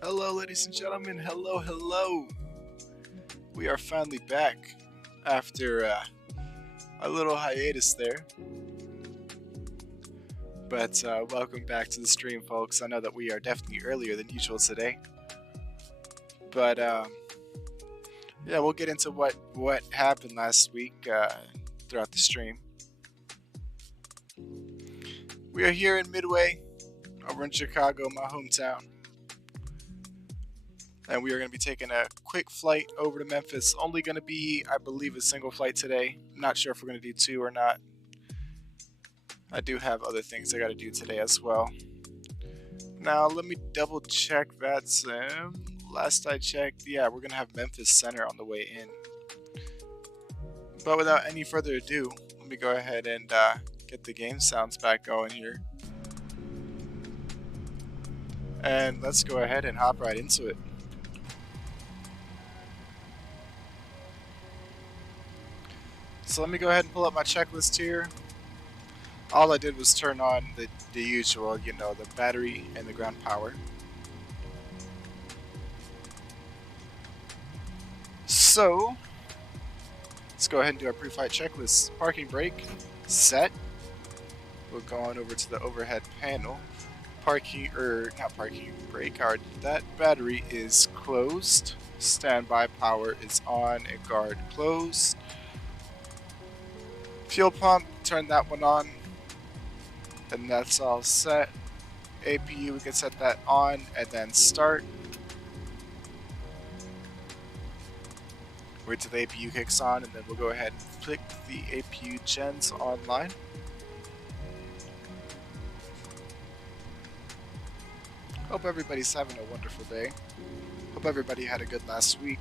Hello, ladies and gentlemen. Hello, hello. We are finally back after a little hiatus there. But welcome back to the stream, folks. I know that we are definitely earlier than usual today. But yeah, we'll get into what happened last week throughout the stream. We are here in Midway, over in Chicago, my hometown. And we are going to be taking a quick flight over to Memphis. Only going to be, I believe, a single flight today. Not sure if we're going to do two or not. I do have other things I got to do today as well. Now, let me double check Vatsim. Last I checked, yeah, we're going to have Memphis Center on the way in. But without any further ado, let me go ahead and get the game sounds back going here. And let's go ahead and hop right into it. So let me go ahead and pull up my checklist here. All I did was turn on the usual, the battery and the ground power. So, let's go ahead and do our pre-flight checklist. Parking brake, set. We'll go on over to the overhead panel. Not parking brake, I already did that. Battery is closed. Standby power is on and guard closed. Fuel pump, turn that one on. And that's all set. APU, we can set that on and then start. Wait till the APU kicks on, and then we'll go ahead and click the APU gens online. Hope everybody's having a wonderful day. Hope everybody had a good last week.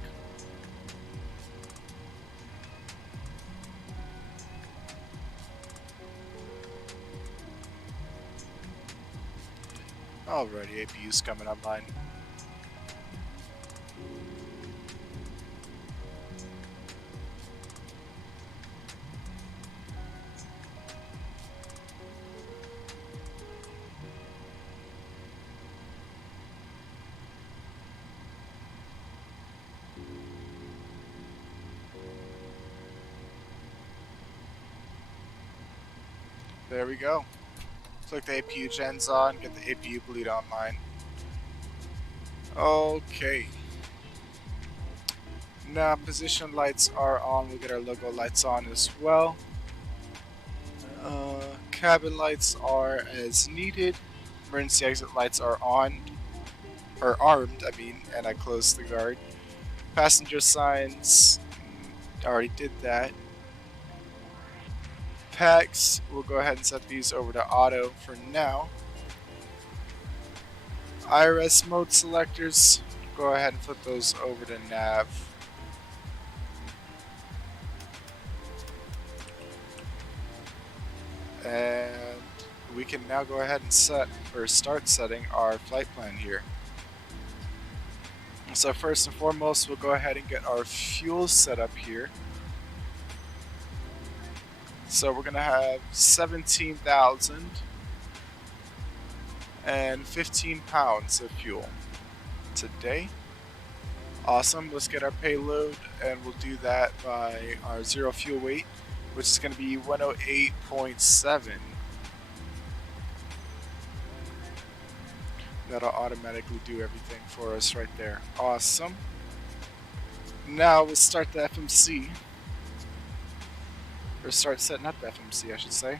Alrighty, APU's coming online. There we go. Click the APU gens on, get the APU bleed online. Okay. Now position lights are on, we'll get our logo lights on as well. Cabin lights are as needed. Emergency exit lights are on, or armed, and I closed the guard. Passenger signs, I already did that. Packs, we'll go ahead and set these over to auto for now. IRS mode selectors, go ahead and flip those over to nav. And we can now go ahead and start setting our flight plan here. So first and foremost, we'll go ahead and get our fuel set up here. So we're gonna have 17,015 pounds of fuel today. Awesome, let's get our payload, and we'll do that by our zero fuel weight, which is gonna be 108.7. That'll automatically do everything for us right there. Awesome. Now we'll start the FMC. Or start setting up the FMC, I should say.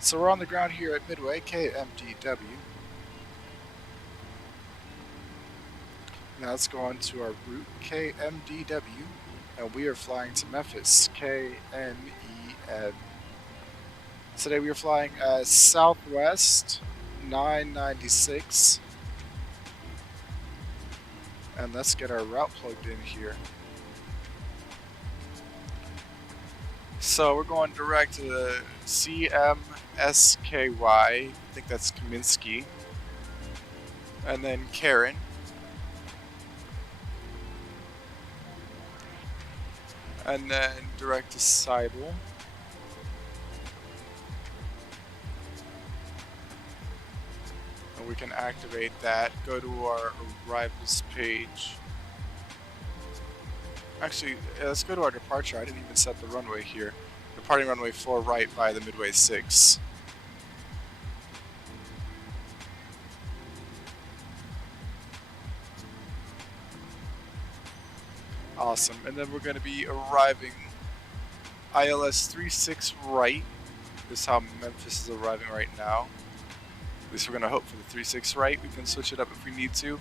So we're on the ground here at Midway, KMDW. Now let's go on to our route, KMDW, and we are flying to Memphis, KMEM. Today we are flying Southwest 996. And let's get our route plugged in here. So we're going direct to the CMSKY, I think that's Kaminsky, and then Karen. And then direct to Seibel. And we can activate that. Go to our arrivals page. Actually, let's go to our departure. I didn't even set the runway here. Departing runway 4 right via the Midway 6. Awesome. And then we're going to be arriving ILS 36 right. This is how Memphis is arriving right now. At least we're going to hope for the 36 right. We can switch it up if we need to.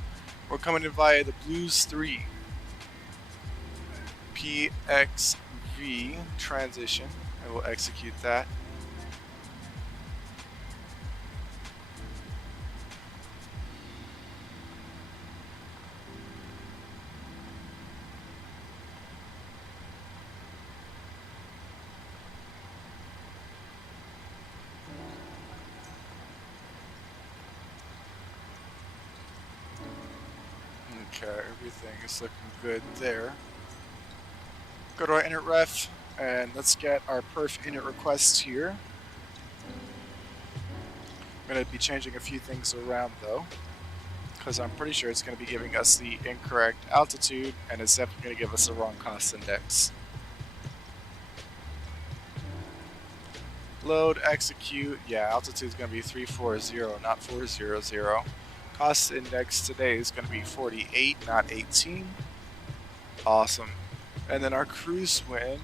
We're coming in via the Blues 3. PXV transition. And we'll execute that. Okay, everything is looking good there. Go to our init ref and let's get our perf init request here. I'm going to be changing a few things around though, because I'm pretty sure it's going to be giving us the incorrect altitude and it's definitely going to give us the wrong cost index. Load, execute. Yeah, altitude is going to be 340, not 400. Cost index today is going to be 48, not 18. Awesome. And then our cruise wind.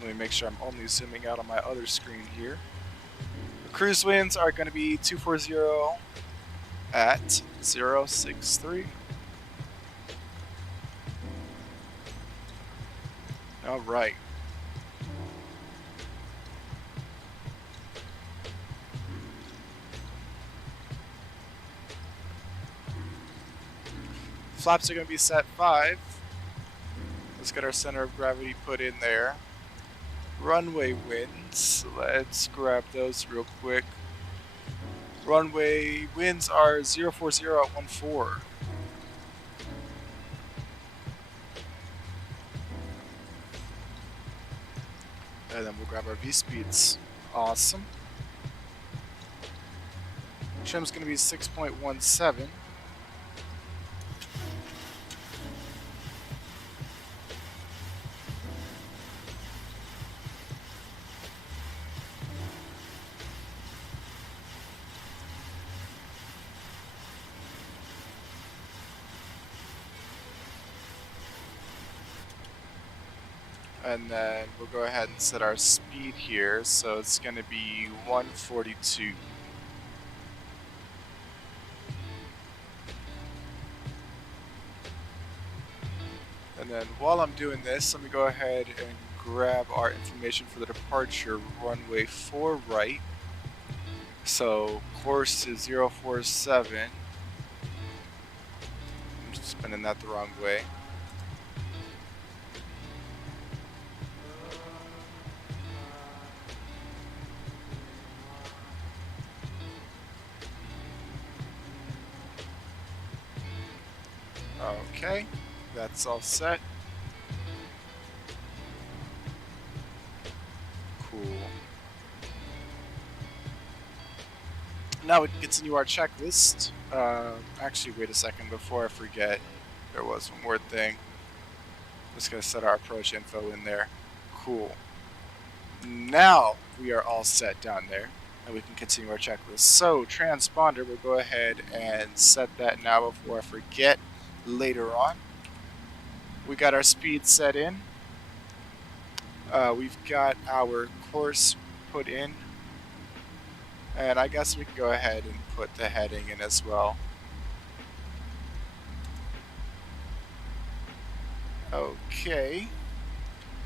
Let me make sure I'm only zooming out on my other screen here. The cruise winds are going to be 240 at 063. All right. Flaps are going to be set 5. Let's get our center of gravity put in there. Runway winds, let's grab those real quick. Runway winds are 040 at 14. And then we'll grab our V-speeds. Awesome. Trim's going to be 6.17. And then we'll go ahead and set our speed here, so it's going to be 142. And then while I'm doing this, let me go ahead and grab our information for the departure. Runway 4 right. So course is 047. I'm just spinning that the wrong way. Okay, that's all set. Cool. Now we can continue our checklist. Actually, wait a second before I forget. There was one more thing. I'm just going to set our approach info in there. Cool. Now we are all set down there, and we can continue our checklist. So, transponder, we'll go ahead and set that now before I forget later on. We got our speed set in. We've got our course put in. And I guess we can go ahead and put the heading in as well. Okay.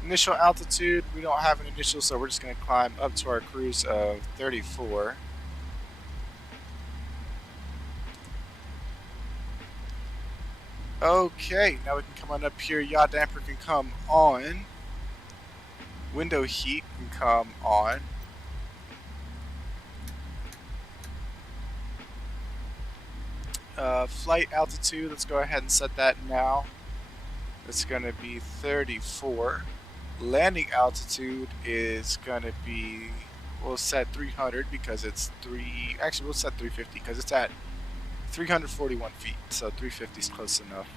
Initial altitude, we don't have an initial, so we're just going to climb up to our cruise of 34. Okay, now we can come on up here. Yaw damper can come on. Window heat can come on. Flight altitude, let's go ahead and set that now. It's going to be 34. Landing altitude is going to be we'll set 300 because it's actually we'll set 350 because it's at 341 feet, so 350 is close enough.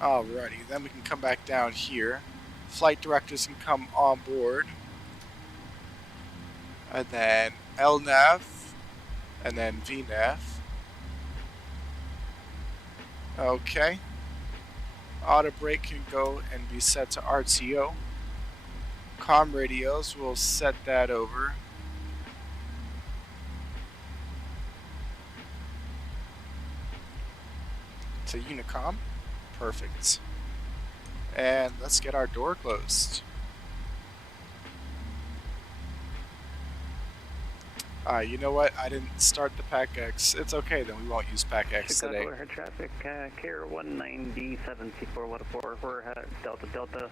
Alrighty, then we can come back down here. Flight directors can come on board. And then LNAV, and then VNAV. Okay. Auto brake can go and be set to RTO. COM radios, we'll set that over. To Unicom. Perfect. And let's get our door closed. You know what? I didn't start the PAC-X. It's okay, then we won't use PAC-X today. Chicago air traffic, Care 190-7C414. We're Delta Delta,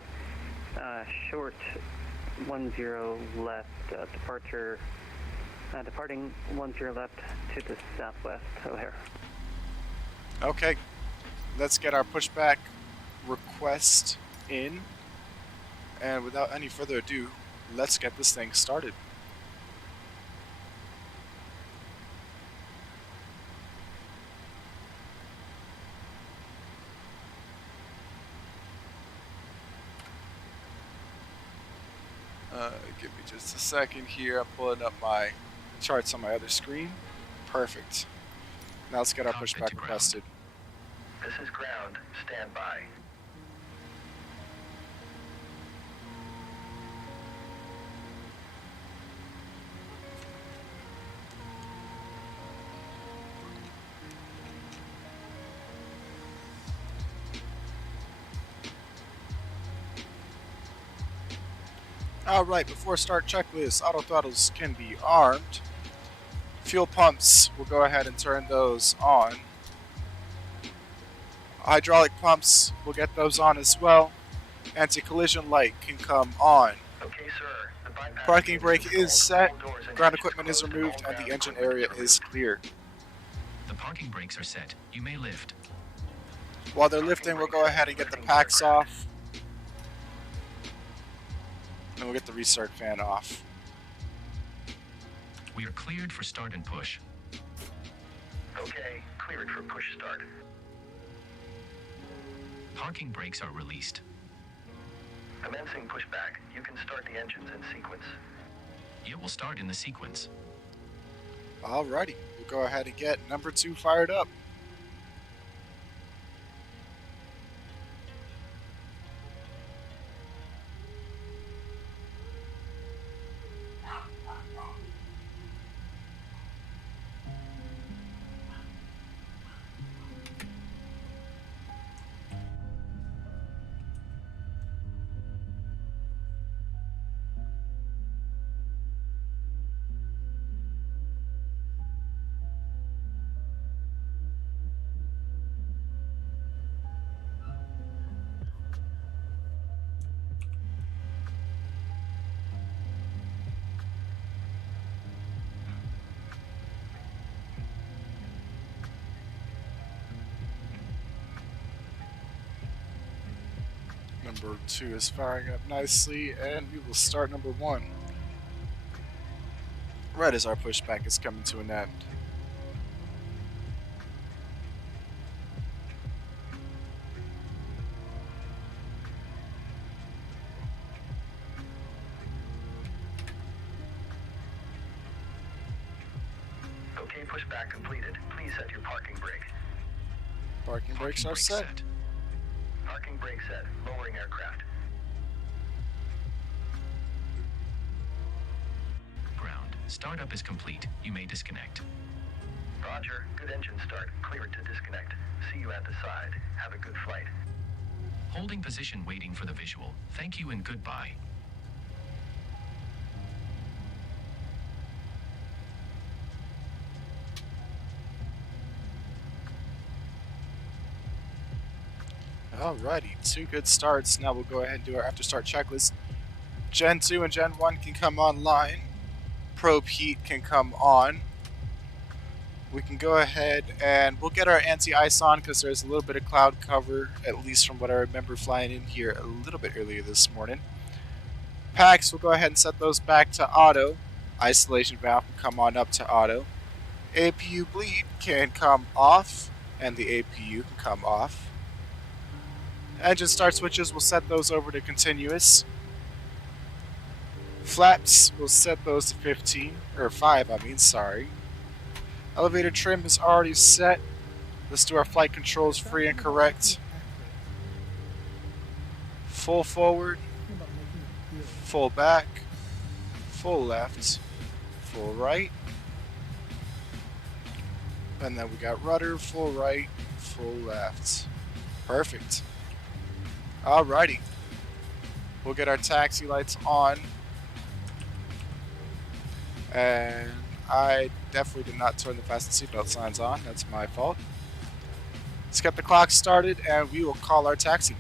short 10 left, departure, departing 10 left to the southwest, O'Hare. Okay, let's get our pushback request in, and without any further ado, let's get this thing started. Give me just a second here. I'm pulling up my charts on my other screen. Perfect. Now let's get our pushback requested. This is ground. Stand by. Alright, before start checklist, auto throttles can be armed. Fuel pumps, we'll go ahead and turn those on. Hydraulic pumps, we'll get those on as well. Anti-collision light can come on. Okay, sir. The bypass Parking brake is set, doors and ground engines equipment is closed, removed, all and the ground engine equipment area delivered. is clear. The parking brakes are set. You may lift. While they're lifting, we'll go ahead and get the packs off. And we'll get the restart fan off. We are cleared for start and push. Okay, cleared for push start. Parking brakes are released. Commencing pushback. You can start the engines in sequence. It will start in the sequence. Alrighty, we'll go ahead and get number 2 fired up. Number 2 is firing up nicely, and we will start number 1. Right as our pushback is coming to an end. Okay, pushback completed. Please set your parking brake. Parking brakes Parking are brakes set. Parking brake set. Lowering aircraft. Ground. Startup is complete. You may disconnect. Roger. Good engine start. Cleared to disconnect. See you at the side. Have a good flight. Holding position waiting for the visual. Thank you and goodbye. Alrighty, 2 good starts. Now we'll go ahead and do our after start checklist. Gen 2 and Gen 1 can come online. Probe heat can come on. We can go ahead and we'll get our anti-ice on because there's a little bit of cloud cover, at least from what I remember flying in here a little bit earlier this morning. Packs, we'll go ahead and set those back to auto. Isolation valve can come on up to auto. APU bleed can come off, and the APU can come off. Engine start switches, we'll set those over to continuous. Flaps, we'll set those to 15, or 5, sorry. Elevator trim is already set. Let's do our flight controls free and correct. Full forward, full back, full left, full right. And then we got rudder, full right, full left. Perfect. Alrighty. We'll get our taxi lights on. And I definitely did not turn the fasten seatbelt signs on. That's my fault. Let's get the clock started and we will call our taxi.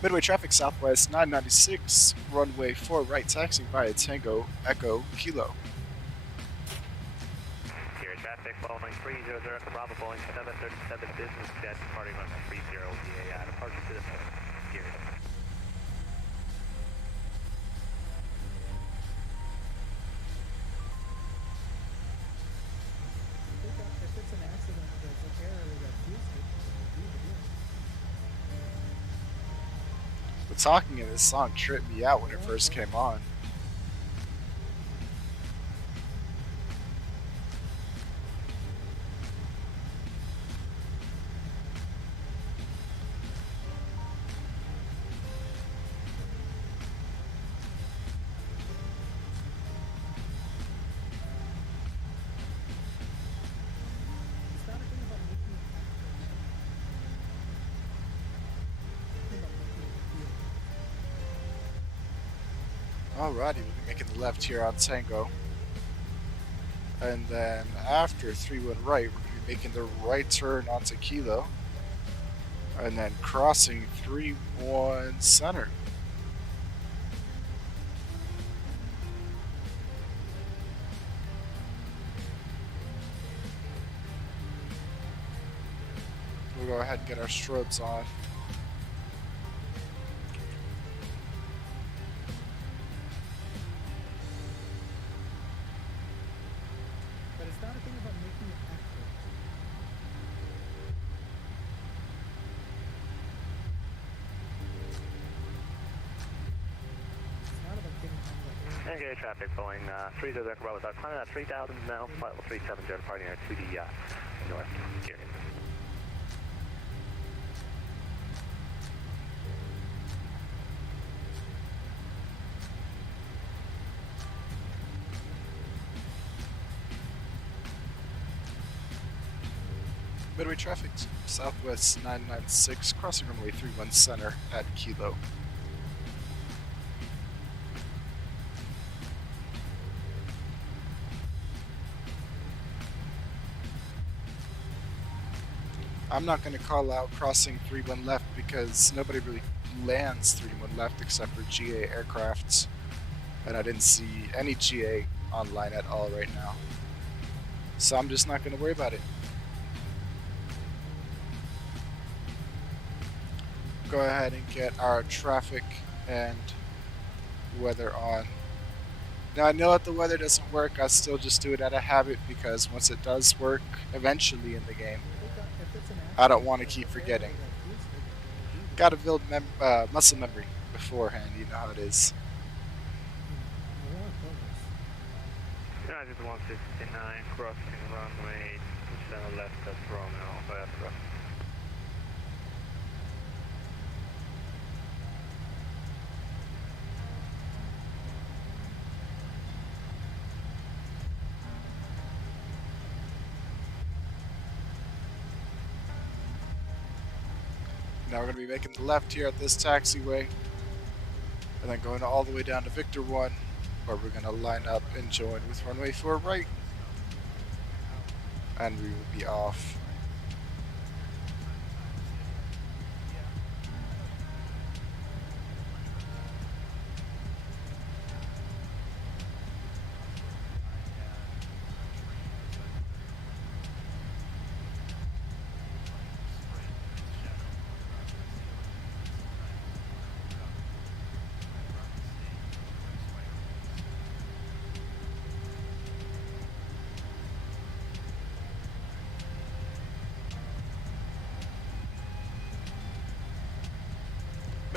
Midway traffic Southwest 996, runway 4 right, taxiing via Tango Echo Kilo. Here, traffic following 300 Bravo Boeing 737 business jet departing on 30 VAI. Departure to the here. If it's an accident, there's an error that fused it, do it again. The talking in this song tripped me out when it first came on. It's not a thing about making it accurate. Alrighty, we'll be making the left here on Tango. And then after 3-1 right, we're going to be making the right turn onto Kilo. And then crossing 3-1 center. We'll go ahead and get our strobes on. But it's not a thing about making it accurate. It's not about getting on the air. Okay, traffic following 30 Bravo. Climbing at 3,000 now, flight level 370 departing at 2D north. Here. Midway traffic, Southwest 996, crossing runway 31 center at Kilo. I'm not going to call out crossing 31 left because nobody really lands 31 left except for GA aircrafts, and I didn't see any GA online at all right now. So I'm just not going to worry about it. Go ahead and get our traffic and weather on. Now I know that the weather doesn't work, I still just do it out of habit because once it does work eventually in the game, If it's an accident, I don't want to there's keep an error forgetting. that fused it, do it Gotta build muscle memory beforehand, you know how it is. again. I want those. United 169, crossing runway 27 left, that's Romeo, Biafra. Now we're going to be making the left here at this taxiway, and then going all the way down to Victor 1, where we're going to line up and join with runway 4 right, and we will be off.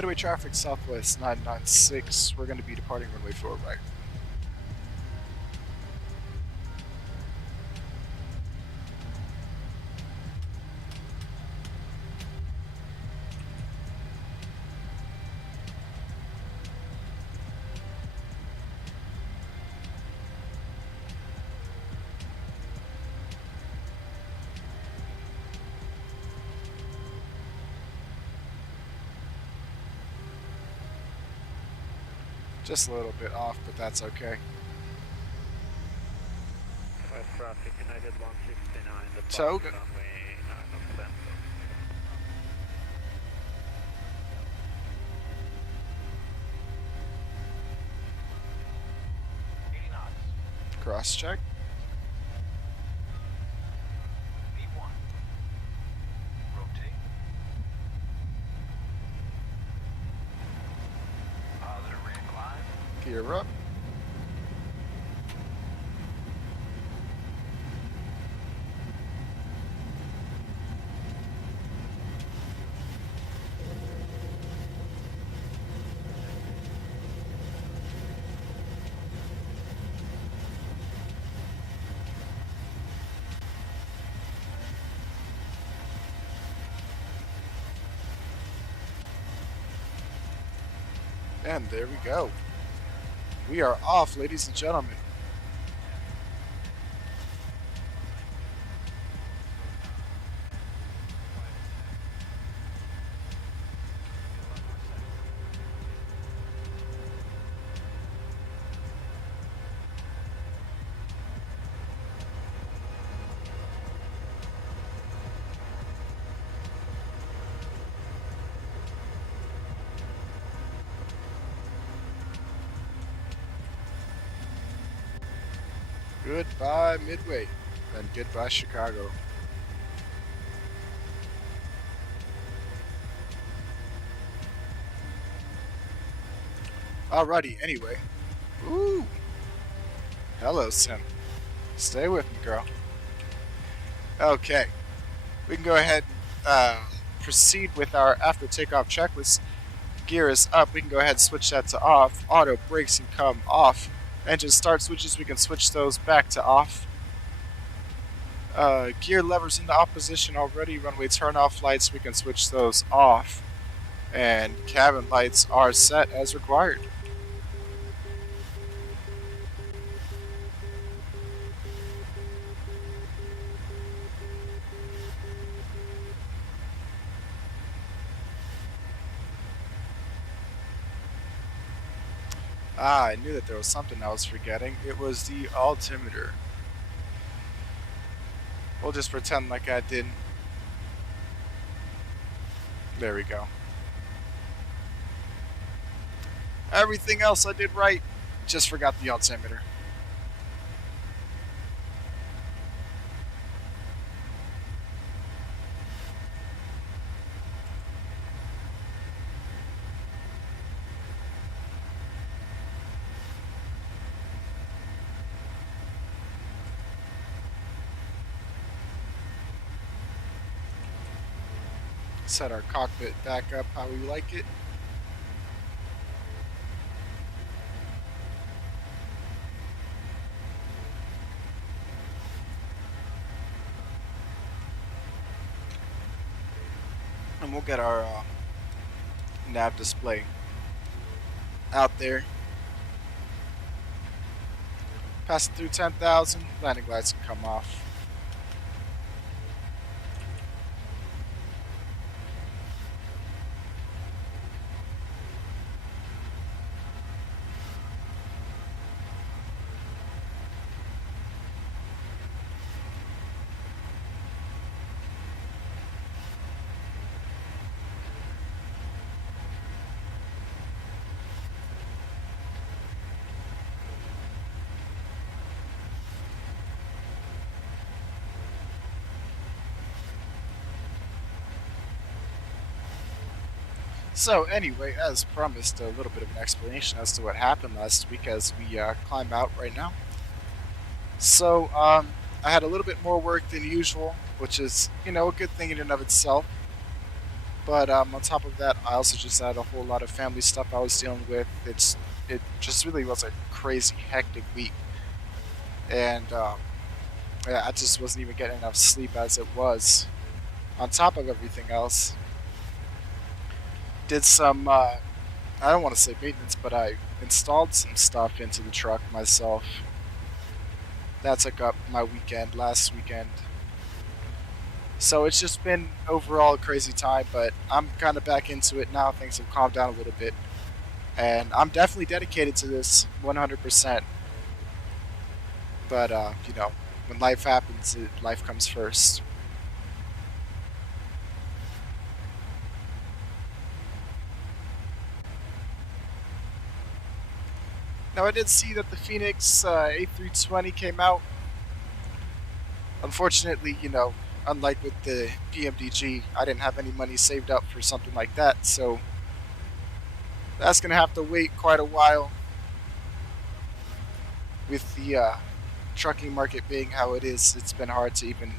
Midway traffic southwest 996. We're going to be departing runway 4 right. Just a little bit off, but that's okay. West traffic, United 169, the Toga. runway 907. Cross check. V1. Rotate. Positive reincline. Gear up. And there we go. We are off, ladies and gentlemen. Goodbye, Midway, and goodbye, Chicago. Alrighty, anyway. Ooh. Hello, Sim. Stay with me, girl. Okay. We can go ahead and proceed with our after takeoff checklist. Gear is up. We can go ahead and switch that to off. Auto brakes can come off. Engine start switches, we can switch those back to off. Gear levers into opposition already. Runway turn-off lights, we can switch those off. And cabin lights are set as required. Ah, I knew that there was something I was forgetting. It was the altimeter. We'll just pretend like I didn't. There we go. Everything else I did right. Just forgot the altimeter. Set our cockpit back up how we like it. And we'll get our nav display out there. Passing through 10,000, landing lights can come off. So anyway, as promised, a little bit of an explanation as to what happened last week as we climb out right now. So I had a little bit more work than usual, which is, you know, a good thing in and of itself. But on top of that, I also just had a whole lot of family stuff I was dealing with. It just really was a crazy hectic week, and yeah, I just wasn't even getting enough sleep as it was. On top of everything else, did some I don't want to say maintenance, but I installed some stuff into the truck myself. That took up my weekend last weekend. So it's just been overall a crazy time, but I'm kind of back into it now. Things have calmed down a little bit. And I'm definitely dedicated to this 100%. But, when life happens, life comes first. Now, I did see that the Phoenix A320 came out. Unfortunately, unlike with the PMDG, I didn't have any money saved up for something like that. So that's going to have to wait quite a while with the trucking market being how it is. It's been hard to even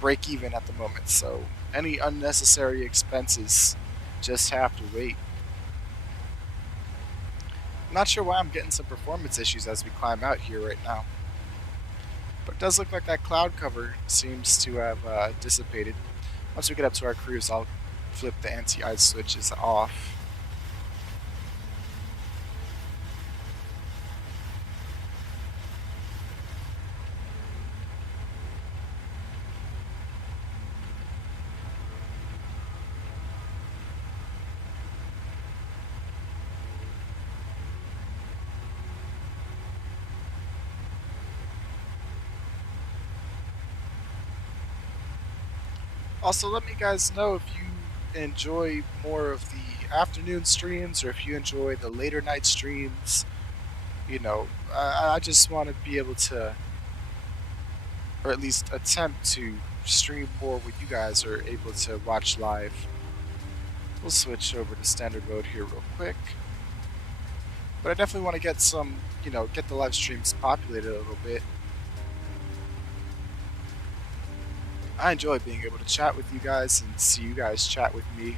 break even at the moment. So any unnecessary expenses just have to wait. I'm not sure why I'm getting some performance issues as we climb out here right now. But it does look like that cloud cover seems to have dissipated. Once we get up to our cruise, I'll flip the anti-ice switches off. Also, let me guys know if you enjoy more of the afternoon streams or if you enjoy the later night streams. I just want to be able to, or at least attempt to, stream more when you guys are able to watch live. We'll switch over to standard mode here real quick. But I definitely want to get some, get the live streams populated a little bit. I enjoy being able to chat with you guys and see you guys chat with me.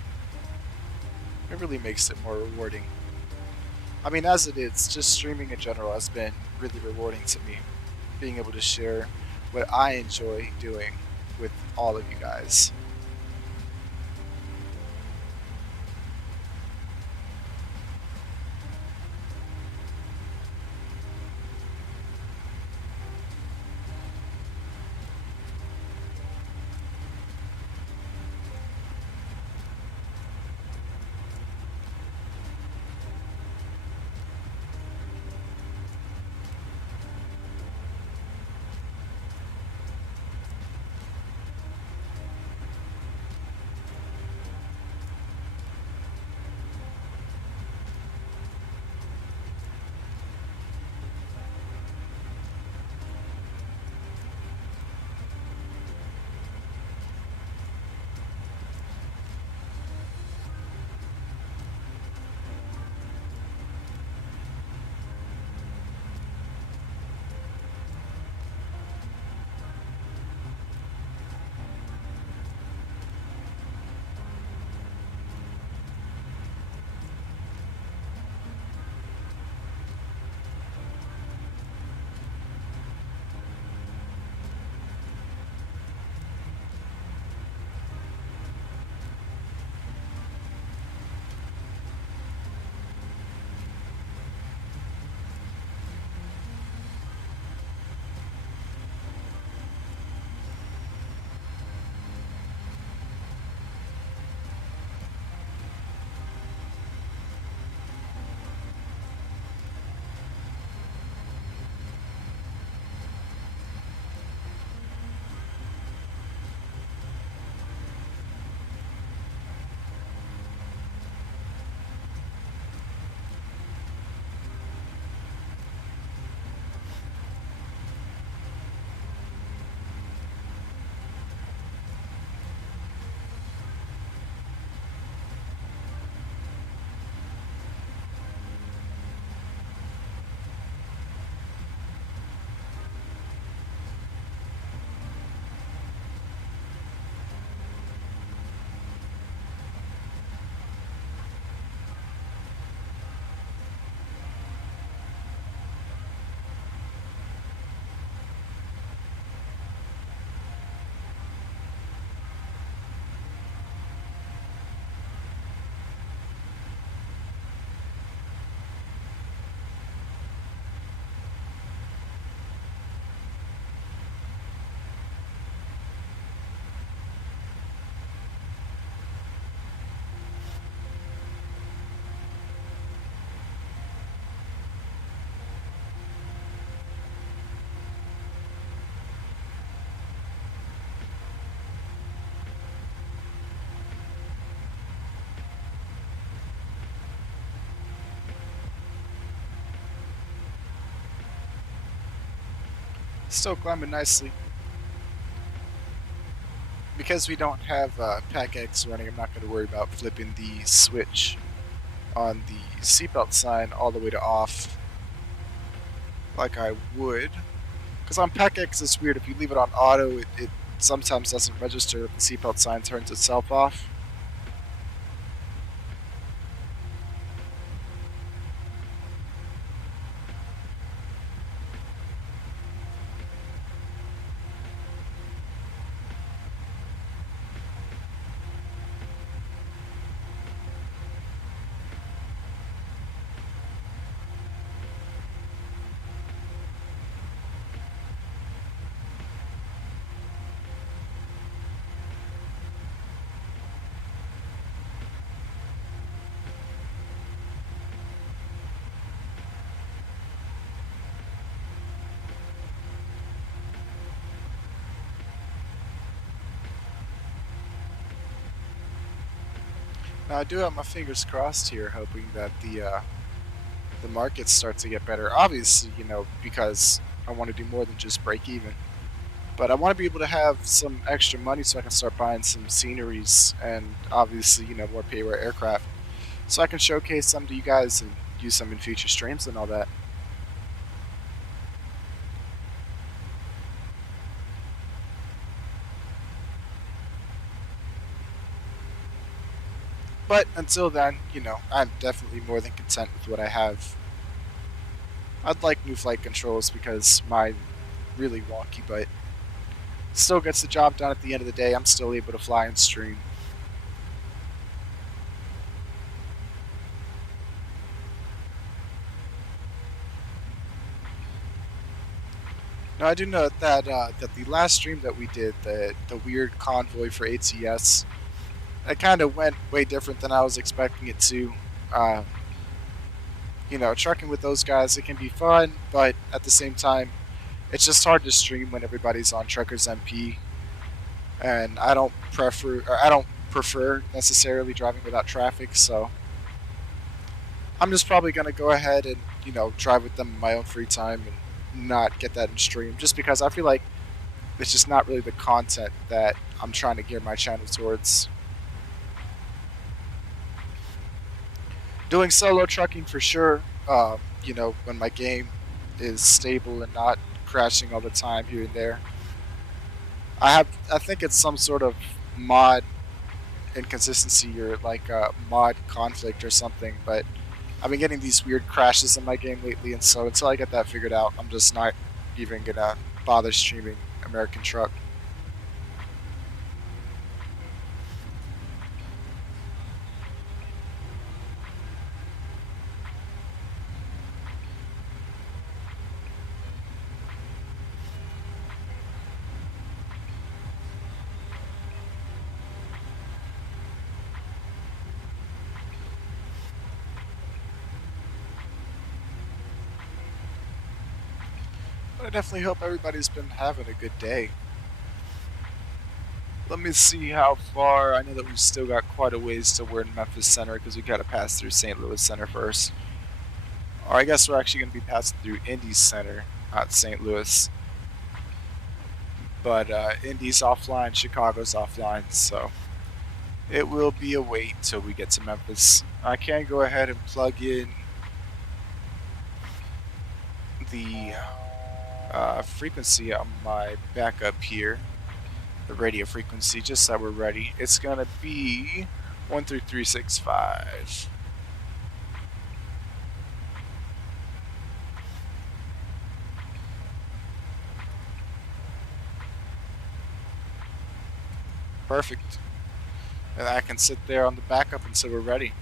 It really makes it more rewarding. I mean, as it is, just streaming in general has been really rewarding to me. Being able to share what I enjoy doing with all of you guys. Still climbing nicely. Because we don't have Pack X running, I'm not going to worry about flipping the switch on the seatbelt sign all the way to off like I would. Because on Pack X it's weird, if you leave it on auto, it sometimes doesn't register if the seatbelt sign turns itself off. Now I do have my fingers crossed here, hoping that the markets start to get better. Obviously, because I want to do more than just break even. But I want to be able to have some extra money so I can start buying some sceneries and obviously, more payware aircraft. So I can showcase some to you guys and use some in future streams and all that. But until then, I'm definitely more than content with what I have. I'd like new flight controls because mine really wonky, but still gets the job done at the end of the day. I'm still able to fly and stream. Now I do note that that the last stream that we did, the weird convoy for ATS, it kind of went way different than I was expecting it to. Trucking with those guys, it can be fun, but at the same time, it's just hard to stream when everybody's on Truckers MP, and I don't prefer necessarily driving without traffic. So I'm just probably gonna go ahead and drive with them in my own free time and not get that in stream, just because I feel like it's just not really the content that I'm trying to gear my channel towards. Doing solo trucking for sure, when my game is stable and not crashing all the time here and there. I think it's some sort of mod inconsistency or like a mod conflict or something, but I've been getting these weird crashes in my game lately, and so until I get that figured out, I'm just not even gonna bother streaming American Truck. But I definitely hope everybody's been having a good day. Let me see how far. I know that we've still got quite a ways till we're in Memphis Center because we got to pass through St. Louis Center first. Or I guess we're actually going to be passing through Indy Center, not St. Louis. But Indy's offline, Chicago's offline, so it will be a wait till we get to Memphis. I can go ahead and plug in the frequency on my backup here, the radio frequency, just so we're ready. It's gonna be 13365. Perfect. And I can sit there on the backup until we're ready.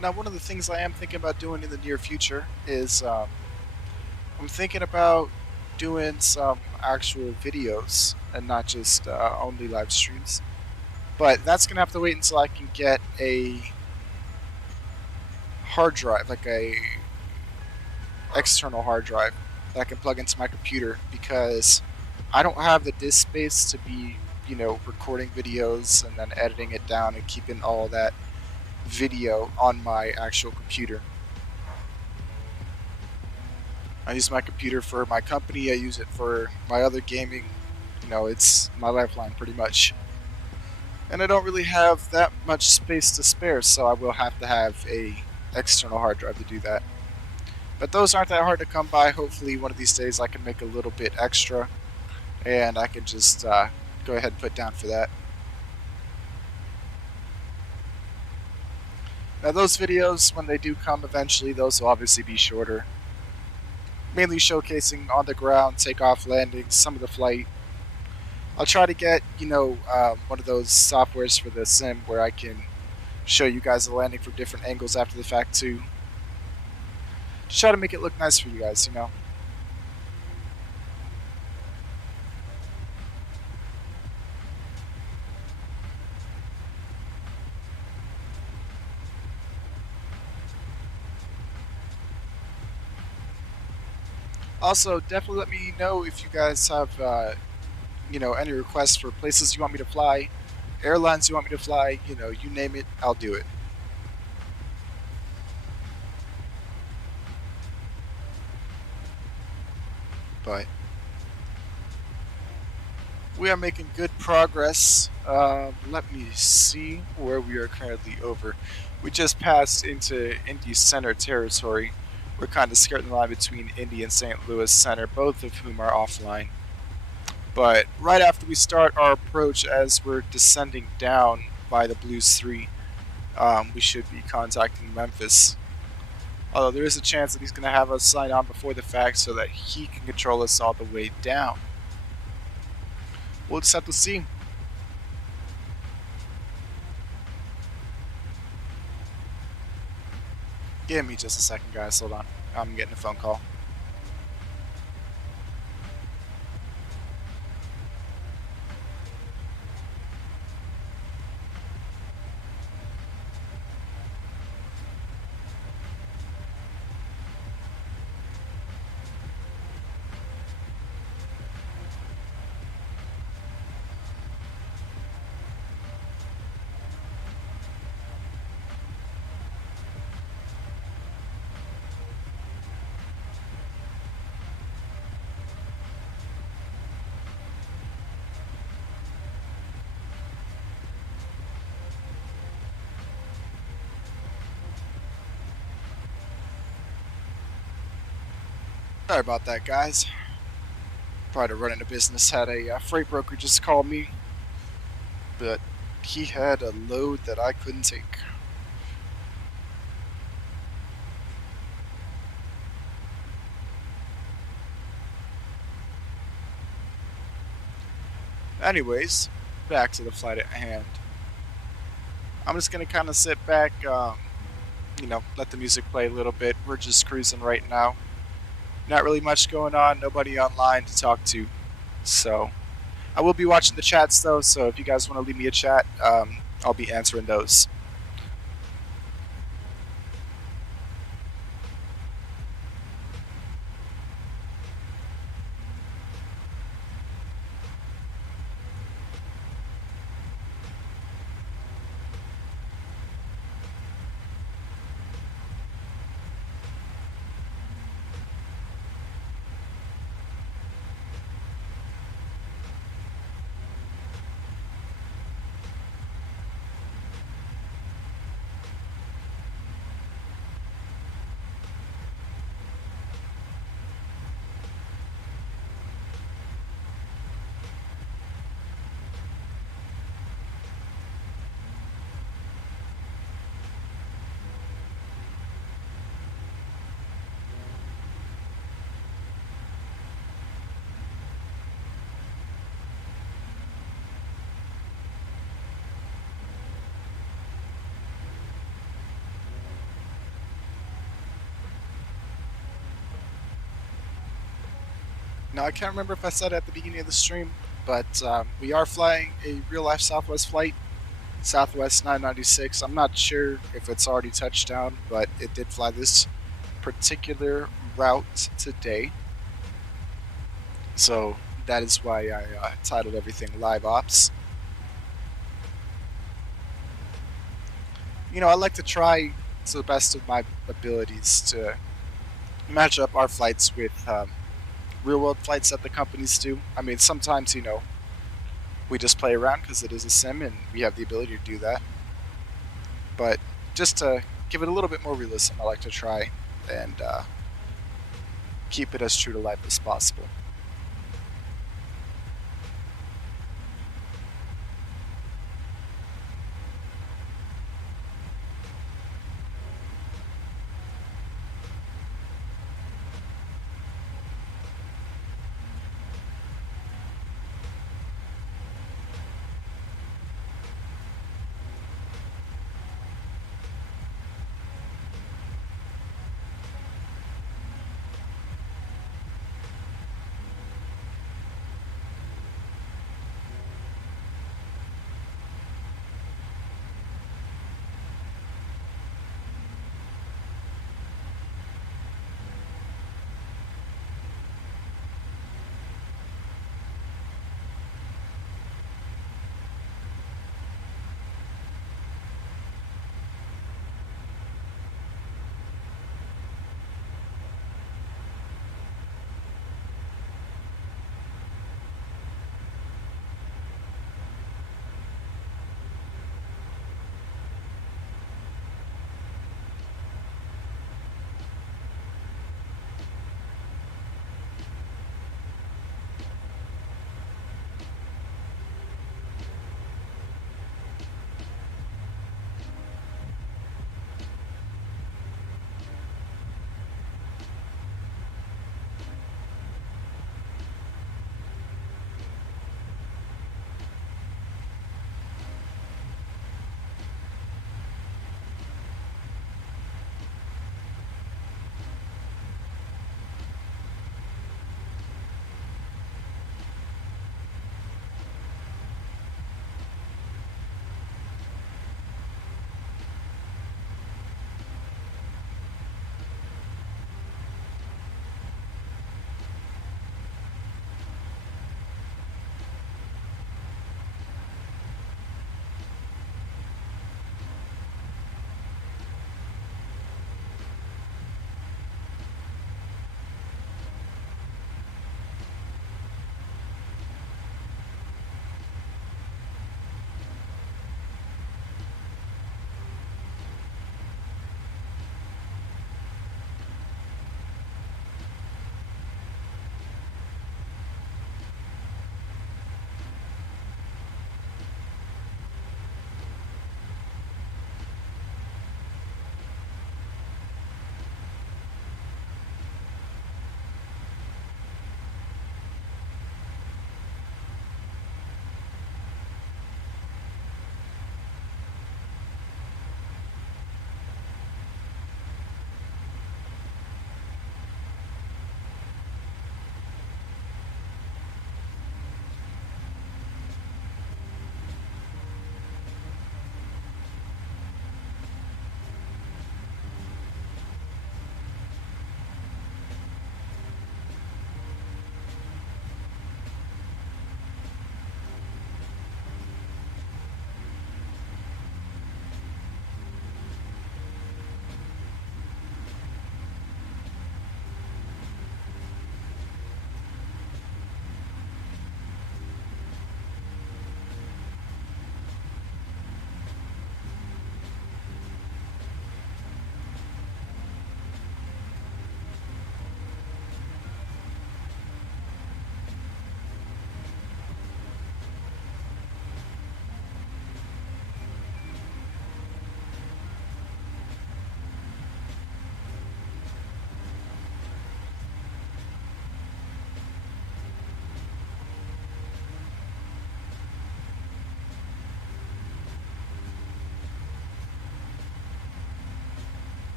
Now, one of the things I am thinking about doing in the near future is I'm thinking about doing some actual videos and not just only live streams. But that's going to have to wait until I can get a hard drive, like a external hard drive that I can plug into my computer, because I don't have the disk space to be, recording videos and then editing it down and keeping all that video on my actual computer. I use my computer for my company, I use it for my other gaming. It's my lifeline pretty much. And I don't really have that much space to spare, so I will have to have a external hard drive to do that. But those aren't that hard to come by. Hopefully one of these days I can make a little bit extra, and I can just go ahead and put down for that. Now those videos, when they do come eventually, those will obviously be shorter. Mainly showcasing on the ground, takeoff, landings, some of the flight. I'll try to get, one of those softwares for the sim where I can show you guys the landing from different angles after the fact too. Just try to make it look nice for you guys, Also, definitely let me know if you guys have, any requests for places you want me to fly, airlines you want me to fly, you name it, I'll do it. But we are making good progress. Let me see where we are currently over. We just passed into Indy Center territory. We're kind of skirting the line between Indy and St. Louis Center, both of whom are offline. But right after we start our approach, as we're descending down by the Blues 3, we should be contacting Memphis. Although there is a chance that he's going to have us sign on before the fact so that he can control us all the way down. We'll just have to see. Give me just a second, guys. Hold on. I'm getting a phone call. Sorry about that, guys. Tried to run into business. Had a freight broker just call me, but he had a load that I couldn't take. Anyways, back to the flight at hand. I'm just gonna kind of sit back, let the music play a little bit. We're just cruising right now. Not really much going on, nobody online to talk to. So, I will be watching the chats though, so if you guys want to leave me a chat, I'll be answering those. Now, I can't remember if I said at the beginning of the stream, but we are flying a real-life Southwest flight, Southwest 996. I'm not sure if it's already touched down, but it did fly this particular route today. So that is why I titled everything Live Ops. You know, I like to try to the best of my abilities to match up our flights with real-world flights that the companies do. I mean, sometimes, you know, we just play around because it is a sim and we have the ability to do that. But just to give it a little bit more realism, I like to try and keep it as true to life as possible.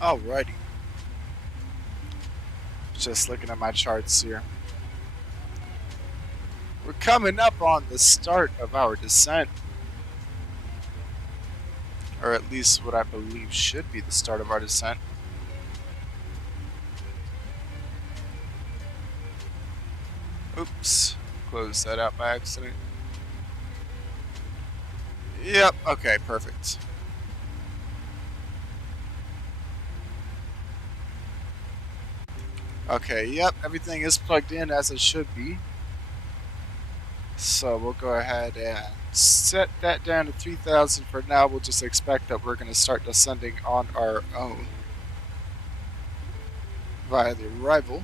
Alrighty. Just looking at my charts here. We're coming up on the start of our descent. Or at least what I believe should be the start of our descent. Oops. Closed that out by accident. Yep, okay, perfect. Okay, yep, everything is plugged in as it should be. So we'll go ahead and set that down to 3,000 for now. We'll just expect that we're going to start descending on our own via the arrival.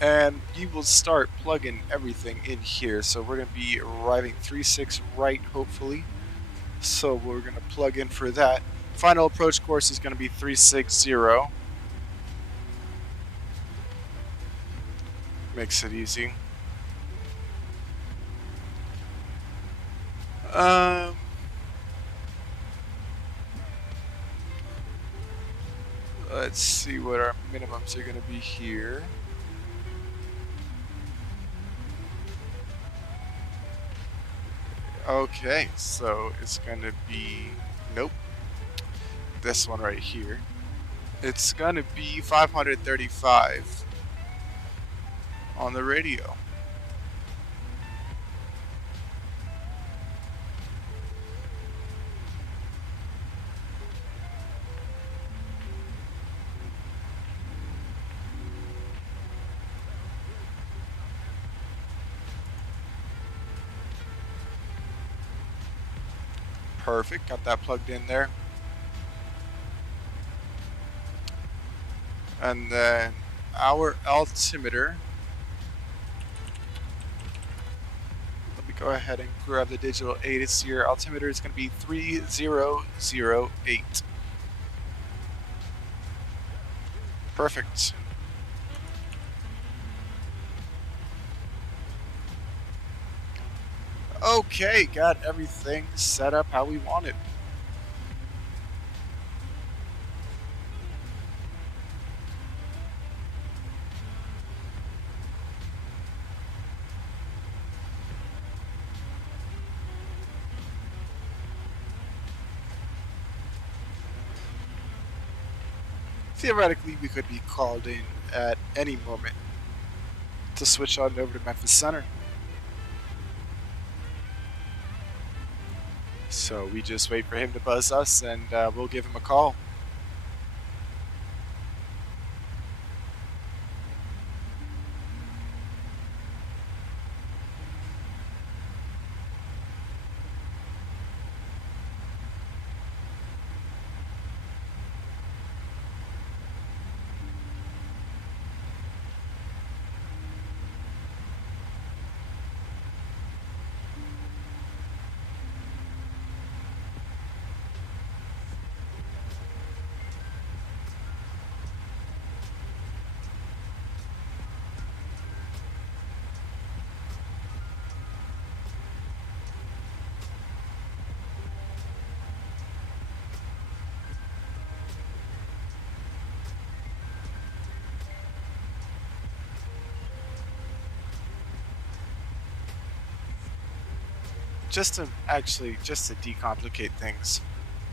And you will start plugging everything in here. So we're going to be arriving 36 right, hopefully. So we're going to plug in for that. Final approach course is going to be 360. Makes it easy. Let's see what our minimums are going to be here. Okay, so it's going to be, nope, this one right here. It's going to be 535 on the radio. Perfect, got that plugged in there. And then our altimeter, let me go ahead and grab the digital aid. It's your altimeter is going to be 3008. Perfect. Okay, got everything set up how we want it. Theoretically, we could be called in at any moment to switch on over to Memphis Center. So we just wait for him to buzz us and we'll give him a call. Just to decomplicate things,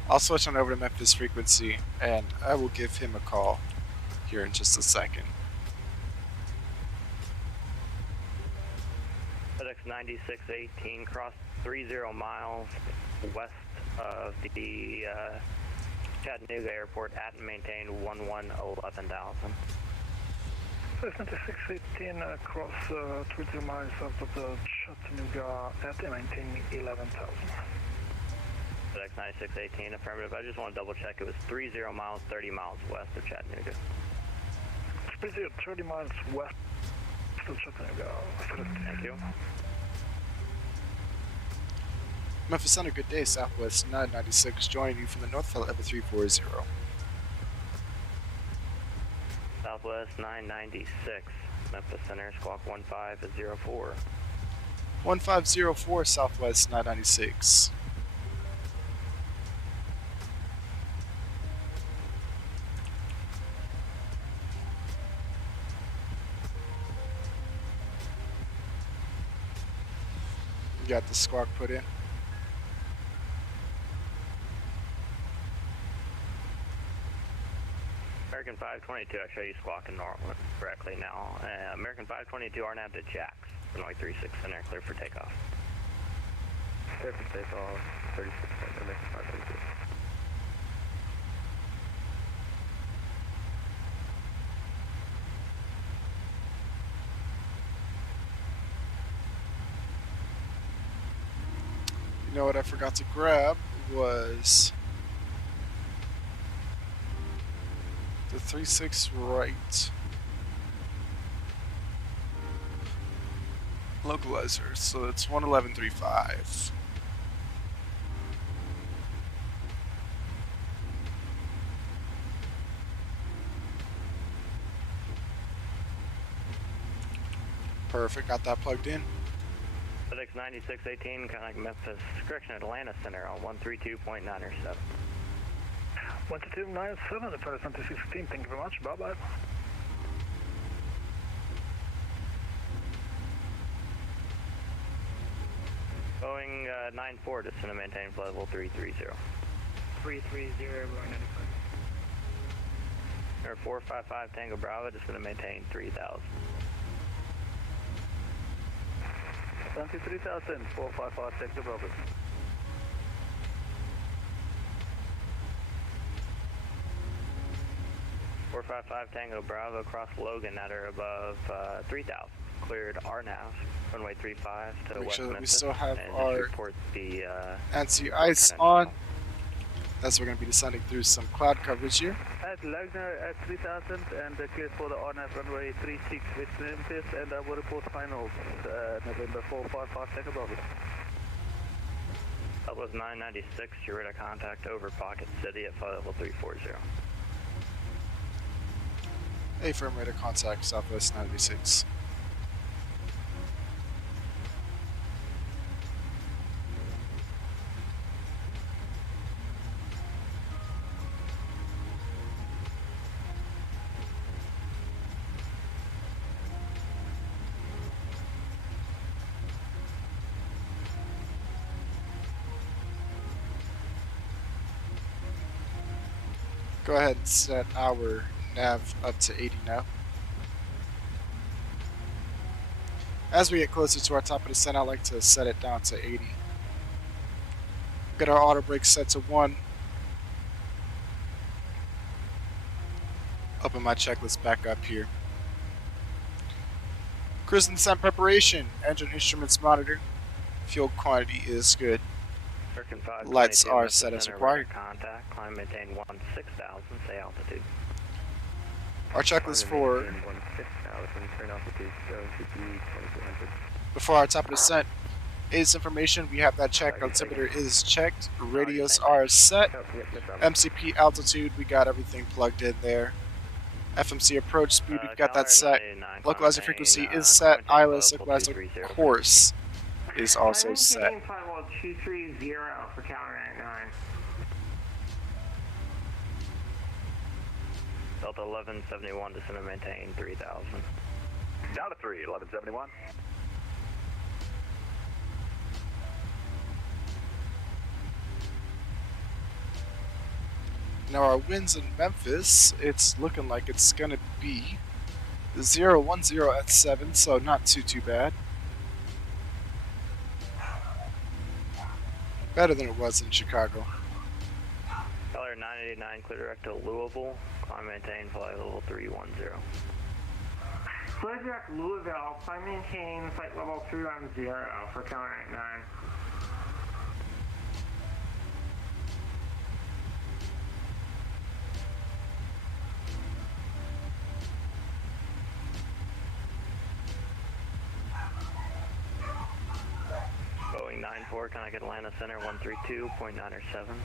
I'll switch on over to Memphis frequency and I will give him a call here in just a second. FedEx 9618, cross 30 miles west of the Chattanooga Airport at and maintain 11,000. FedEx 9618, cross 30 miles south of the Chattanooga at and maintain 11,000. FedEx 9618, affirmative. I just want to double check. It was 30 miles, 30 miles west of Chattanooga. 30 miles west of Chattanooga. Thank you. Memphis Center, good day. Southwest 996 joining you from the north, level 340. Southwest 996, Memphis Center, squawk 1504. 1504 Southwest 996. Got the squawk put in. American 522, I show you squawking normal correctly now. American 522, RNAV to Jacks. Runway 36 center, clear for takeoff. Clear for takeoff, 36 center, American 522. You know what I forgot to grab was the 36 right localizer, so it's 111.35. Perfect, got that plugged in. FedEx 9618, contact Memphis, correction, Atlanta Center on 132.907. 12297, the FedEx 9618, thank you very much, bye-bye. Boeing 94, descend and maintain flight level 330. 330, Boeing 95. Air 455 Tango Bravo, descend and maintain 3000. 23,000, 455 Tango Bravo. Four 455 Tango Bravo, across Logan at or above 3000. Cleared RNAV, runway 35 to Make West sure that we Memphis, still have and our just report the anti-ice on. As we're going to be descending through some cloud coverage here. At Lagner at 3000 and cleared for the RNAV runway 36 West Memphis, and I will report finals November 455 Tango Bravo. Southwest 996, you're ready to contact over Pocket City at flight level 340. A firm radar contact Southwest 96. Go ahead and set our nav up to 80 now. As we get closer to our top of descent, I like to set it down to 80. Get our auto brake set to 1. Open my checklist back up here. Cruise and descent preparation. Engine instruments monitored. Fuel quantity is good. Lights are set as required. Contact, climb, maintain 16,000, say altitude. Our checklist for 16,000, turn altitude, GPE 2200. before our top of descent is information. We have that checked. Altimeter is checked. Radios are set. Oh, yep, no problem. MCP altitude, we got everything plugged in there. FMC approach speed, we've got that set. Localizer frequency is set. ILS localizer course is also set. Flight level 230 for Calgary 99. Delta 1171, descend and maintain 3000. Down to 3, 1171. Now our winds in Memphis, it's looking like it's going to be 010 at 7, so not too bad. Better than it was in Chicago. Color 989, clear direct to Louisville, climb, maintain flight level 310. Clear direct Louisville, climb maintain flight level 310 for Calgary 99. Boeing 94, contact Atlanta Center 132.907.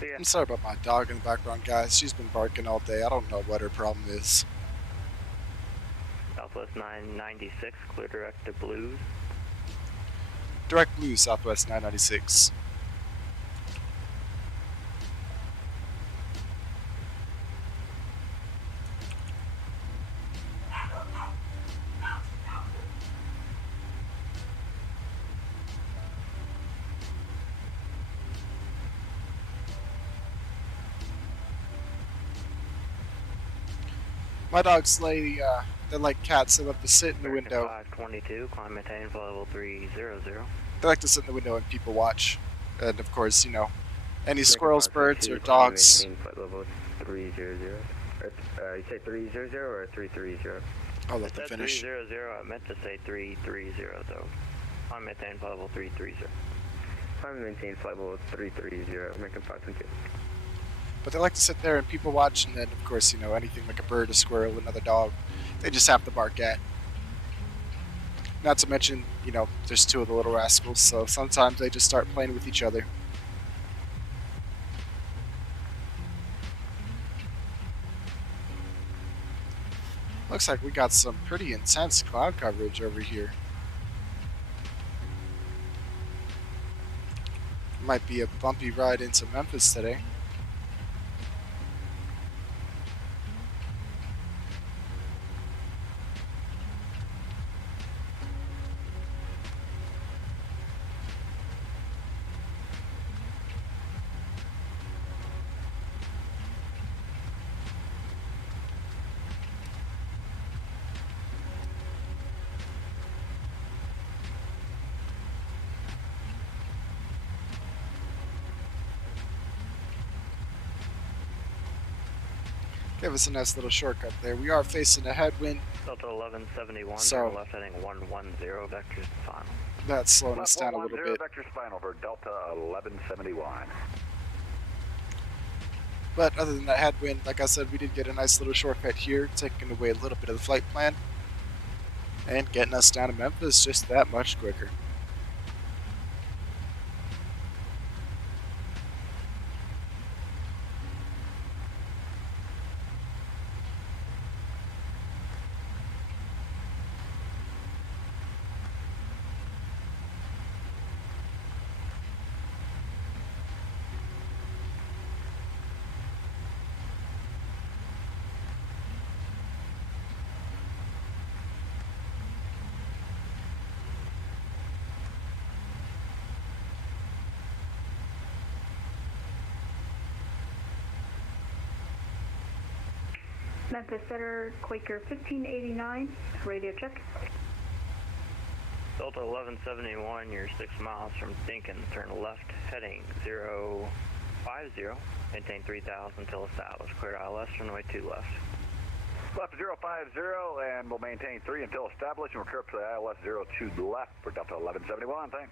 See ya. I'm sorry about my dog in the background, guys. She's been barking all day. I don't know what her problem is. Southwest 996, clear direct to Blues. Direct blue, Southwest 996. My dogs they're like cats. They love to sit in the window. 522, climb maintain, flight level 300. They like to sit in the window and people watch. And of course, any squirrels, birds, or dogs. Flight level 300. You say 300 or 330? I'll let them finish. 300, I meant to say 330 though. Climb maintain, flight level 330. Climb maintain, flight level 330, making 522. But they like to sit there and people watch, and then of course, anything like a bird, a squirrel, another dog, they just have to bark at. Not to mention, there's two of the little rascals, so sometimes they just start playing with each other. Looks like we got some pretty intense cloud coverage over here. Might be a bumpy ride into Memphis today. Give us a nice little shortcut there. We are facing a headwind. Delta 1171, So- turn left heading 110, vectors final. That's slowing us Left down a little 110, bit. vector spinal for Delta 1171. But other than that headwind, like I said, we did get a nice little shortcut here, taking away a little bit of the flight plan and getting us down to Memphis just that much quicker. Memphis Center, Quaker 1589, radio check. Delta 1171, you're 6 miles from Dinkin, turn left heading 050, maintain 3000 until established, clear ILS, runway 2 left. Left 050, and we'll maintain 3 until established, and we'll curve to the ILS 02 left for Delta 1171, thanks.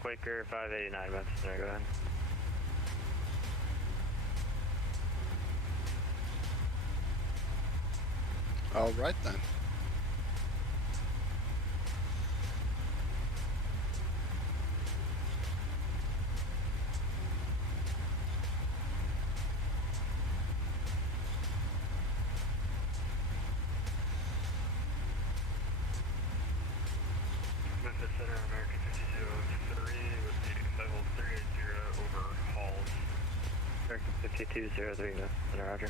Quaker 589, Memphis Center, go ahead. All right then. Memphis Center, American 5203 with the level 380 overhauls. American 5203, Memphis Center, roger.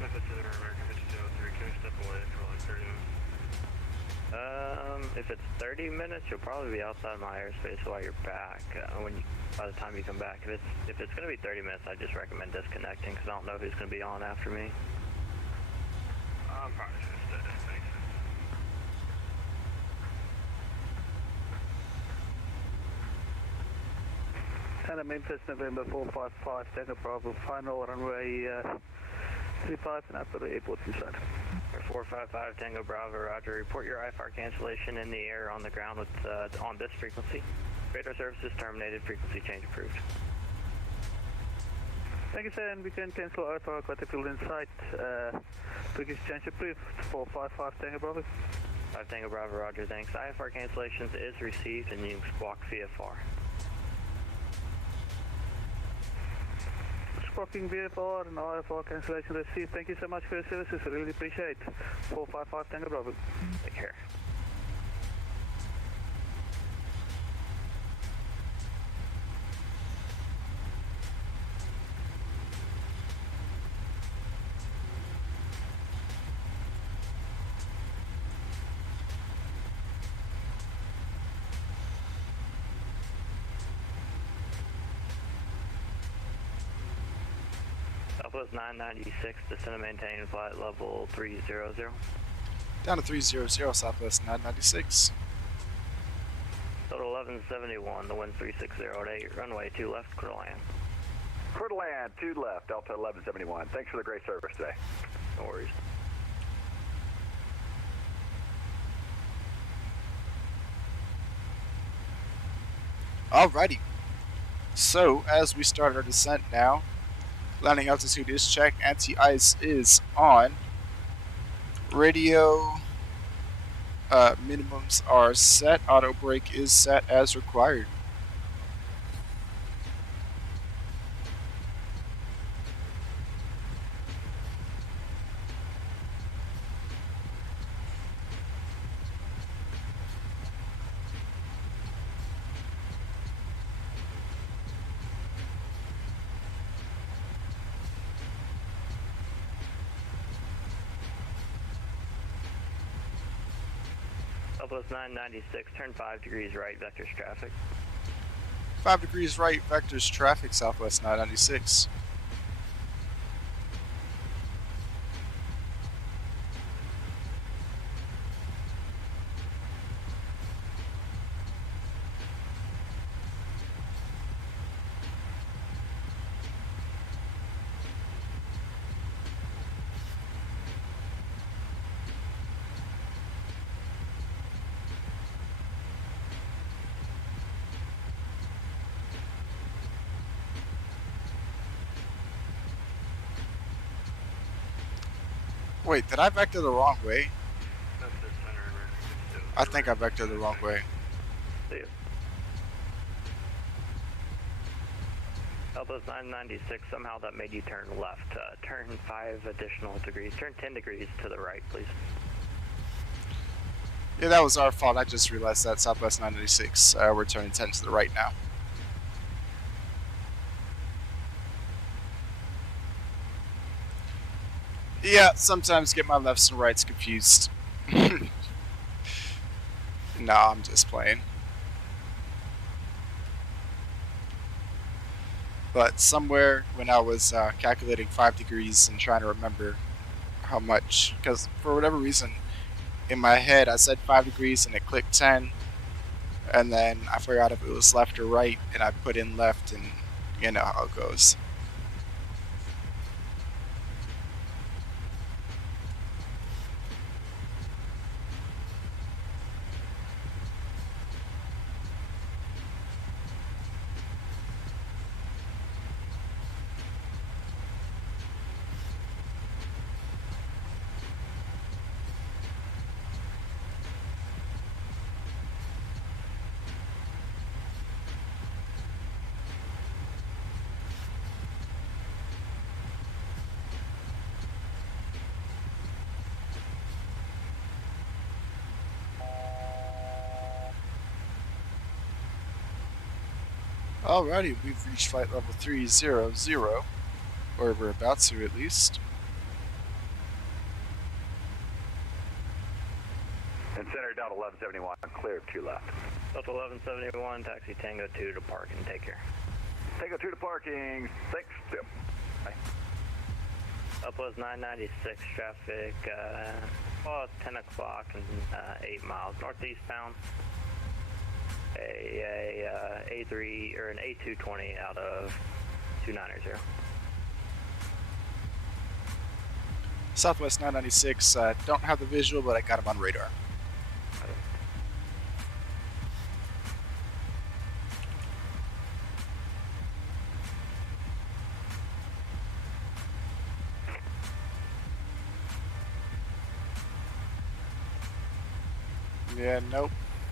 Memphis Center, American 5203, can we step away for like 30 minutes? If it's 30 minutes, you'll probably be outside my airspace while you're back. By the time you come back, if it's going to be 30 minutes, I just recommend disconnecting because I don't know who's going to be on after me. I'm probably just going to stay. Thanks. Tango Memphis, November 455, Tango Bravo, final runway 35 and out for the airport inside. 455 Tango Bravo, roger. Report your IFR cancellation in the air on the ground with on this frequency. Radar services terminated, frequency change approved. Thank you, sir, and we can cancel IFR contact field in sight. Frequency change approved, 455 Tango Bravo. 5 Tango Bravo, roger, thanks. IFR cancellations is received and you can squawk VFR. Squawking VFR and IFR cancellation received. Thank you so much for your services. I really appreciate it. 455 Tango Bravo. Take care. Southwest 996, descend and maintain flight level 300. Down to 300, Southwest 996. Total 1171, the wind 360 at 8, runway 2 left, clear to land. Clear to land, 2 left, Delta 1171. Thanks for the great service today. No worries. Alrighty. So, as we start our descent now, landing altitude is checked, anti-ice is on, radio minimums are set, auto brake is set as required. Southwest 996, turn 5 degrees right, vectors traffic. 5 degrees right, vectors traffic, Southwest 996. Wait, did I vector the wrong way? I think I vectored the wrong way. See you. Southwest 996, somehow that made you turn left. Turn 5 additional degrees. Turn 10 degrees to the right, please. Yeah, that was our fault. I just realized that. Southwest 996. We're turning 10 to the right now. Yeah, sometimes get my lefts and rights confused. Nah, I'm just playing. But somewhere when I was calculating 5 degrees and trying to remember how much, because for whatever reason in my head I said 5 degrees and it clicked 10, and then I forgot if it was left or right, and I put in left, and you know how it goes. Alrighty, we've reached flight level 300, or we're about to at least. And center Delta 1171, clear 2 left. Delta 1171, taxi Tango 2 to park and take care. Tango 2 to parking, thanks. Bye. Southwest 996, traffic, 10 o'clock and 8 miles northeastbound. A3 or an A220 out of 290. Southwest 996, don't have the visual, but I got him on radar. Yeah, nope.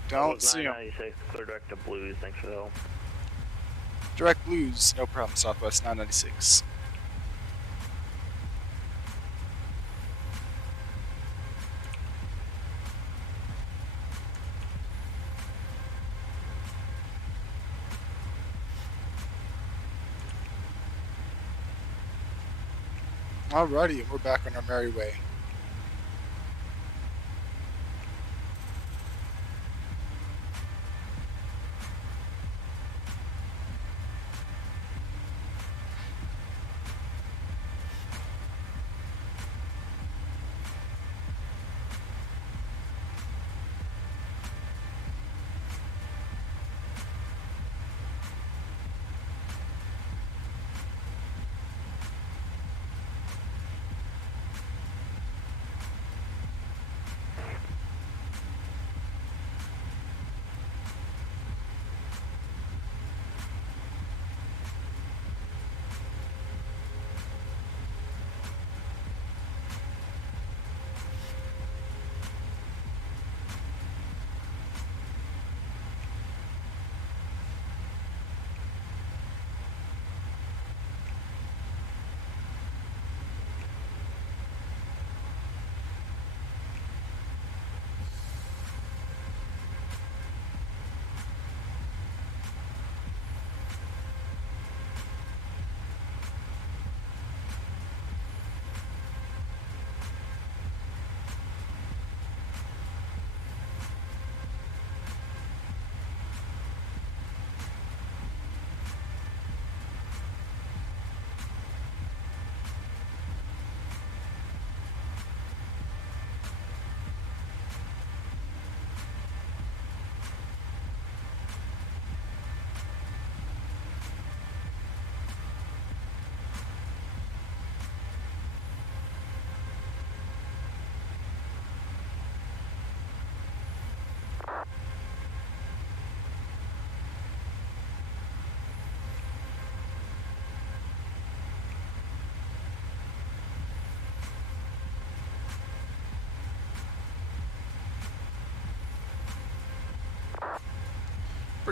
Don't see him. 996, clear direct to Blues, thanks for the help. Direct Blues, no problem, Southwest 996. Alrighty, we're back on our merry way.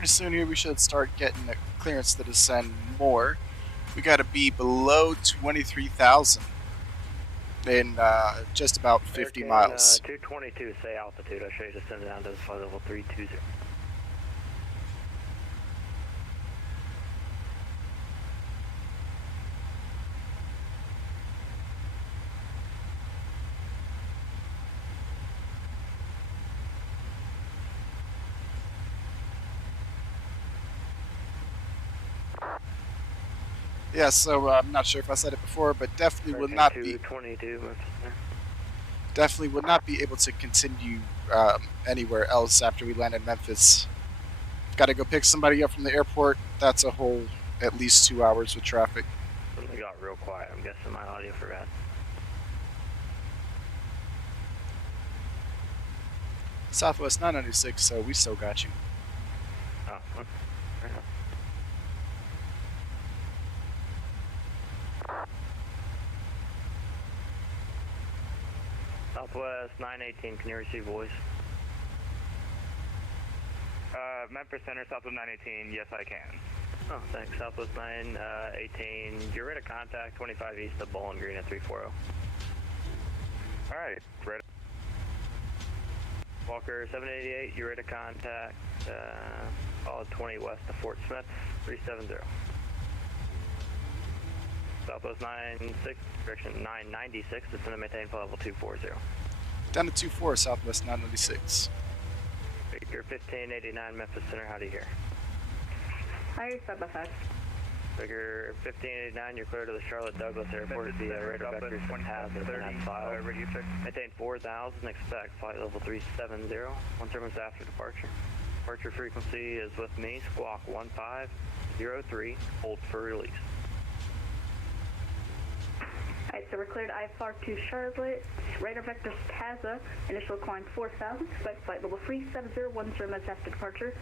pretty soon here we should start getting a clearance to descend more. We got to be below 23,000 in just about 50 miles. 222, say altitude. I'll show you descend down to flight level 320. Yeah, so I'm not sure if I said it before, but definitely would not be able to continue anywhere else after we land in Memphis. Got to go pick somebody up from the airport. That's a whole at least 2 hours with traffic. Something got real quiet. I'm guessing my audio forgot. Southwest 996, so we still got you. Oh, fair enough. Southwest 918, can you receive voice? Memphis Center, Southwest 918, yes I can. Oh, thanks. Southwest 918, you're ready to contact 25 east of Bowling Green at 340. Alright, ready. Walker 788, you're ready to contact all 20 west of Fort Smith, 370. Southwest 96, direction 996, descend and maintain flight level 240. Down to 24, Southwest 996. Figure 1589, Memphis Center, how do you hear? Hi, 5x5. Figure 1589, you're clear to the Charlotte Douglas Airport via radar vectors and hazard and that's filed. Maintain 4000, expect flight level 370. One turbines after departure. Departure frequency is with me, squawk 1503, hold for release. Alright, so we're cleared IFR to Charlotte, radar vector TAZA, initial climb 4,000, expect flight level 370, 10 minutes after departure.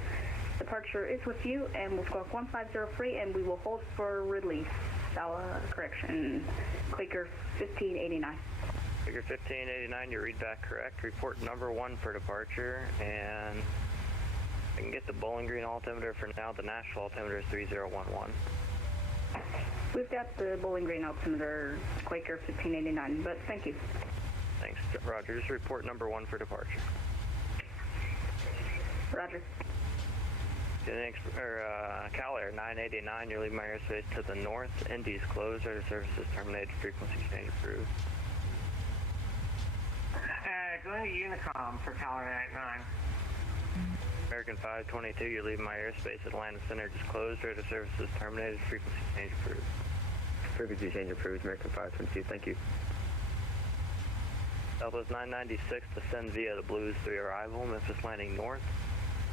Departure is with you, and we'll squawk 1503, and we will hold for release. Correction, Quaker 1589. Figure 1589, your readback correct. Report number 1 for departure, and I can get the Bowling Green altimeter for now. The Nashville altimeter is 3011. We've got the Bowling Green altimeter, Quaker 1589, but thank you. Thanks, Roger. Just report number 1 for departure. Roger. Cal Air 989, you're leaving my airspace to the north. Indy's closed. Radar services terminated. Frequency change approved. Going to Unicom for Cal Air 99. American 522, you're leaving my airspace. Atlanta Center just closed. Radar services terminated. Frequency change approved. Frequency change approved. American 522, thank you. Southwest 996, descend via the Blues 3 arrival. Memphis landing north.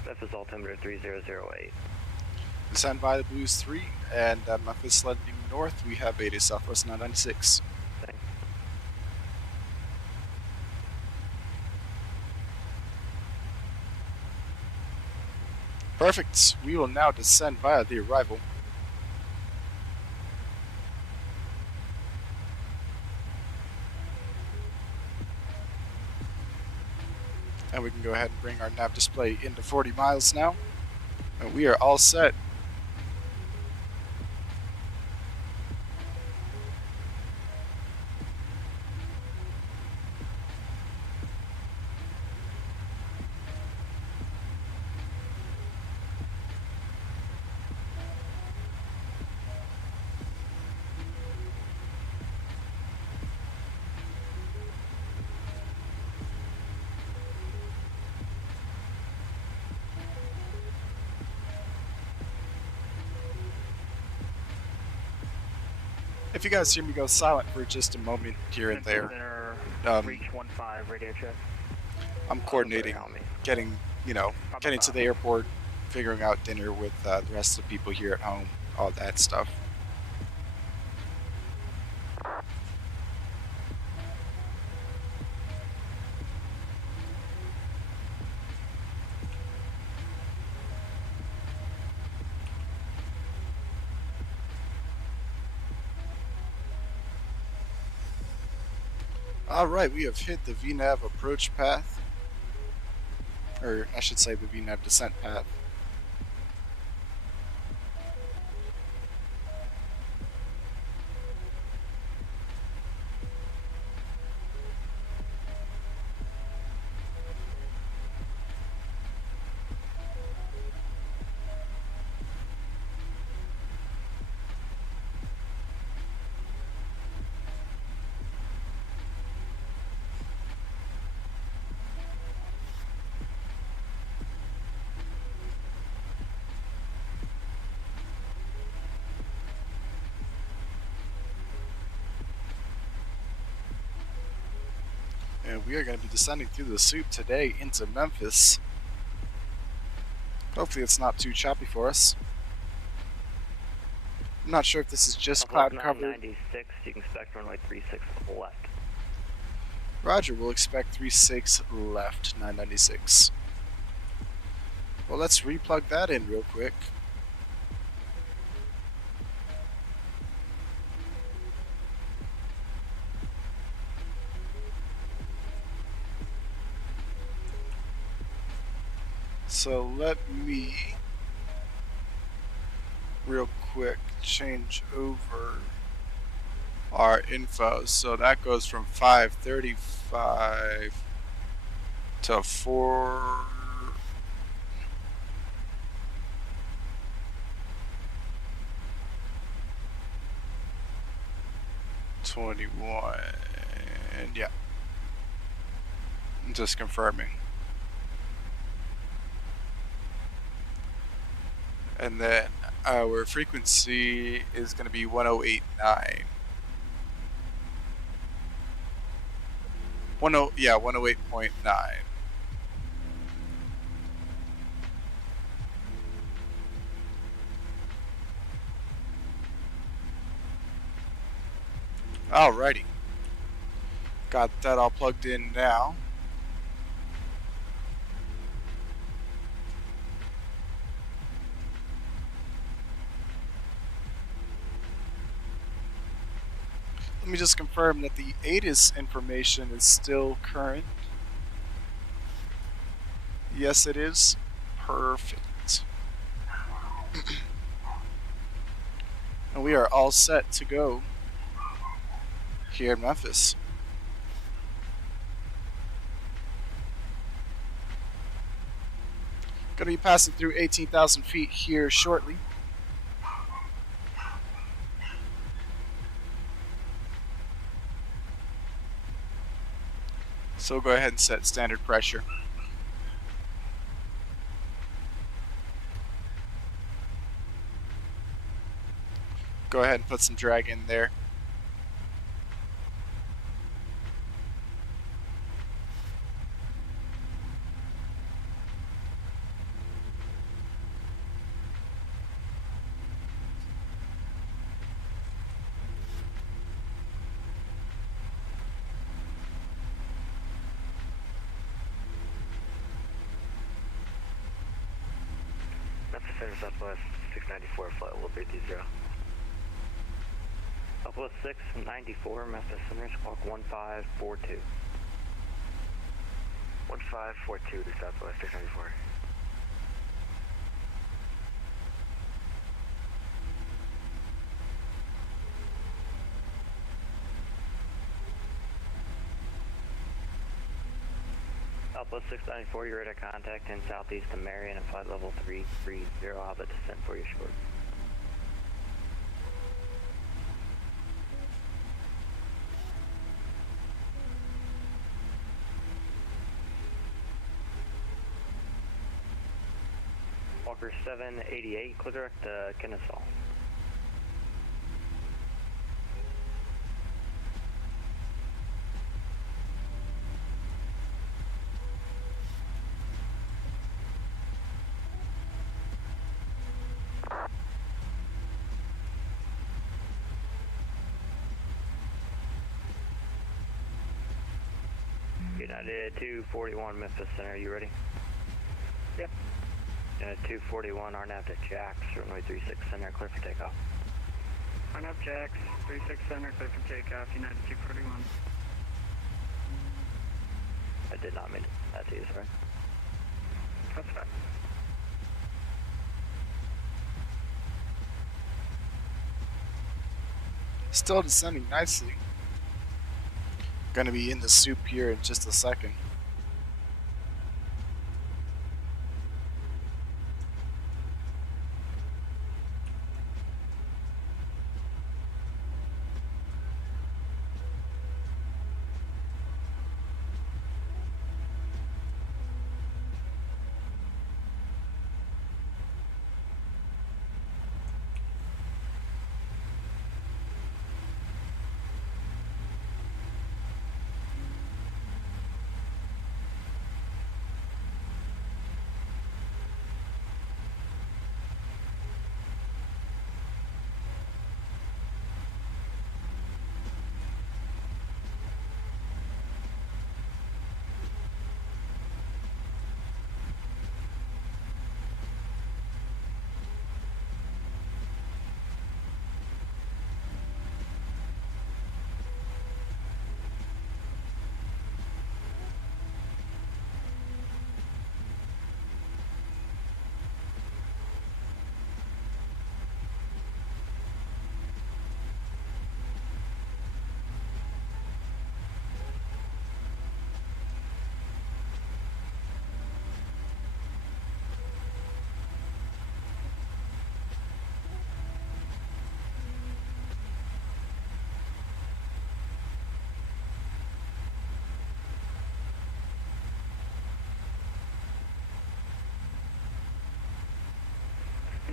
Memphis altimeter 3008. Descend via the Blues 3 and Memphis landing north. We have Beta Southwest 996. Thanks. Perfect. We will now descend via the arrival. And we can go ahead and bring our nav display into 40 miles now. And we are all set. If you guys hear me go silent for just a moment here and there, reach 15, radio check. I'm coordinating, getting to the airport, figuring out dinner with the rest of the people here at home, all that stuff. Alright, we have hit the VNAV approach path, or I should say the VNAV descent path. And we are going to be descending through the soup today into Memphis. Hopefully it's not too choppy for us. I'm not sure if this is just cloud cover. 996, you can expect runway 36 left. Roger, we'll expect 36 left, 996. Well, let's replug that in real quick. So let me real quick change over our info. So that goes from 535 to 421. Yeah. Just confirming. And then our frequency is going to be 1089. 108.9. Alrighty. Got that all plugged in now. Let me just confirm that the ATIS information is still current. Yes, it is. Perfect. And we are all set to go here in Memphis. Going to be passing through 18,000 feet here shortly. So we'll go ahead and set standard pressure. Go ahead and put some drag in there. Memphis Southwest 694, flight level 330. Southwest 694, Memphis Center, squawk 1542. 1542 to Southwest 694. Southwest 694, you're ready to contact in southeast of Marion and flight level 330. I'll have a descent for you short. Walker 788, clear direct to Kennesaw. United 241 Memphis Center, you ready? Yep. United 241 RNAV to Jax, runway 36 Center, clear for takeoff. RNAV Jax, 36 Center, clear for takeoff, United 241. I did not mean that to you, sorry. That's fine. Still descending nicely. Gonna be in the soup here in just a second.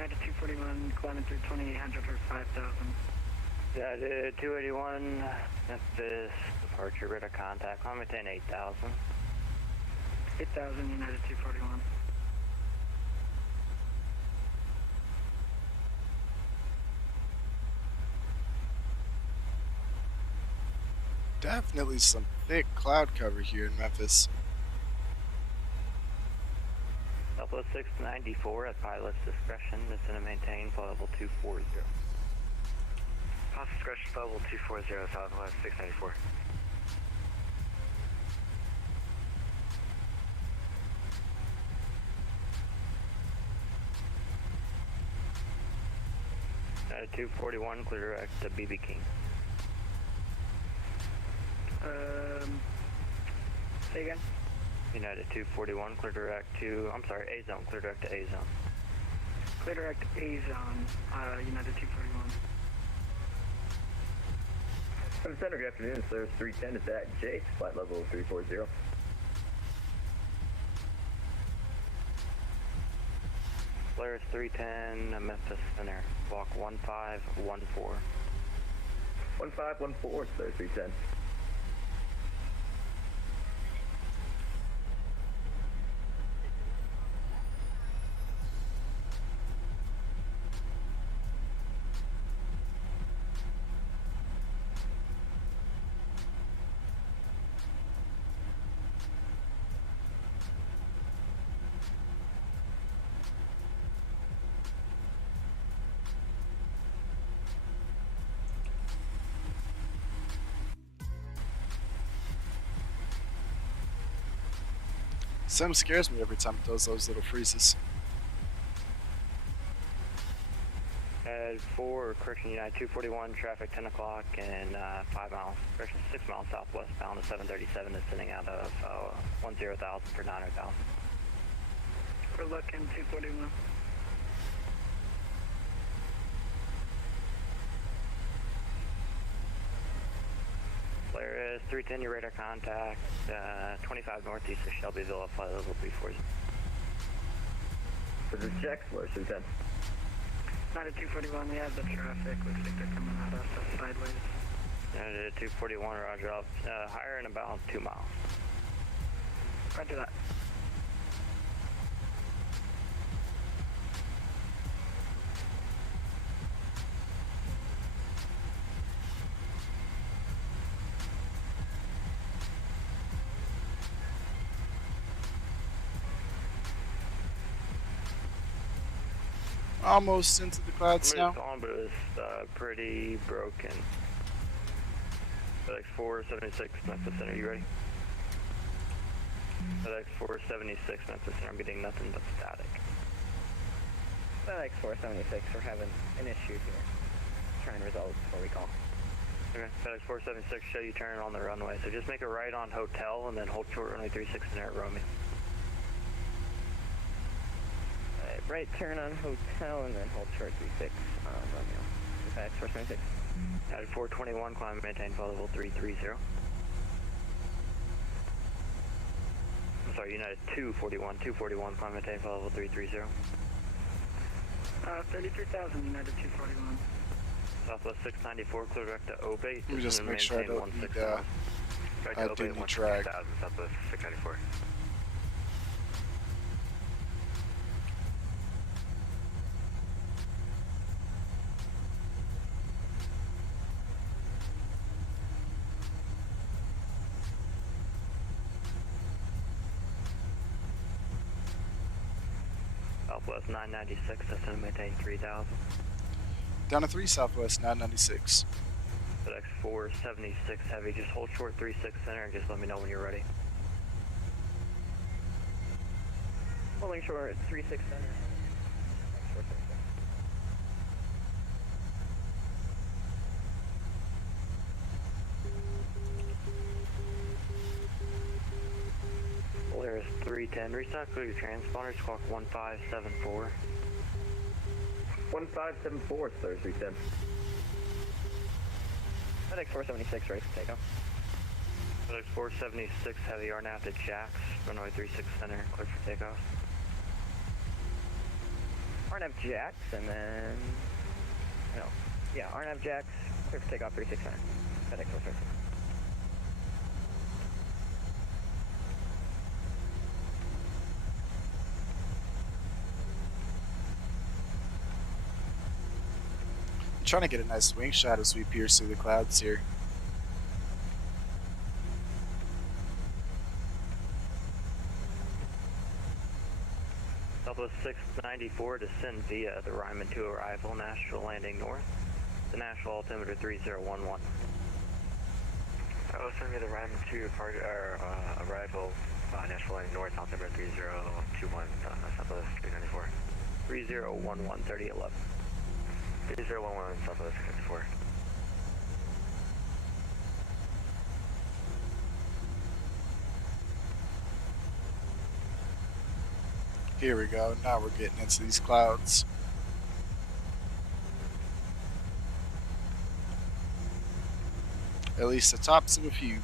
United 241, climbing through 2800 for 5,000. United 281, Memphis, departure, radar contact, climb maintain 8,000. 8,000, United 241. Definitely some thick cloud cover here in Memphis. Southwest 694 at pilot's discretion, descend and maintain flight level 240. Pilot's discretion, flight level 240, Southwest 694. United 241, clear direct to BB King. Say again? United 241, clear direct to, I'm sorry, A zone, clear direct to A zone. Clear direct A zone, United 241. Center, good afternoon. Solaris 310 is at J, flight level 340. Polaris 310, Memphis Center, walk 1514. 1514, Solaris 310. Sim scares me every time it does those little freezes. Head 4, correction United 241, traffic 10 o'clock and 5 miles, correction 6 miles southwest bound to 737, descending out of 10,000 for 900,000. We're looking 241. Polaris 310, your radar contact, 25 northeast of Shelbyville, flight level 340. This is Jack, Solaris 310. United 241, we have the traffic. Looks like they're coming at us sideways. United 241, roger up, higher and about 2 miles. Roger that. Almost into the clouds now. On, but it was pretty broken. FedEx 476, Memphis Center, you ready? FedEx 476, Memphis Center, I'm getting nothing but static. FedEx 476, we're having an issue here. Trying to resolve before we call. Okay, FedEx 476, show you turn on the runway. So just make a right on hotel and then hold short runway 36 and at Romeo. Right turn on hotel and then hold short 36 on Romeo. FedEx 476. United 421, climb and maintain flight level 330. I'm sorry, United 241, climb and maintain flight level 330. 33,000, United 241. Southwest 694, clear direct to Obey. Let me just make sure I don't need, I do need drag. Southwest 694. Southwest 996, that's going to maintain 3,000. Down to 3 Southwest 996. FedEx 476 heavy, just hold short 36 center and just let me know when you're ready. Holding short 36 center. Short 36. Polaris 310, restock clear your transponders, squawk 1574. 1574, Solaris 310. FedEx 476, ready for takeoff. FedEx 476 heavy, RNAV to Jacks, runway 36 center, clear for takeoff. RNAV Jacks, and then... No. Yeah, RNAV Jacks, clear for takeoff 369. FedEx 436. I'm trying to get a nice wing shot as we pierce through the clouds here. Southwest 694, descend via the Ryman 2 arrival, Nashville landing north. The Nashville altimeter 3011. I was sending me the Ryman 2 arrival, Nashville landing north, altimeter 3021, Southwest 394. 3011, 3011. 3011, Southwest 654. Here we go. Now we're getting into these clouds. At least the tops of a few.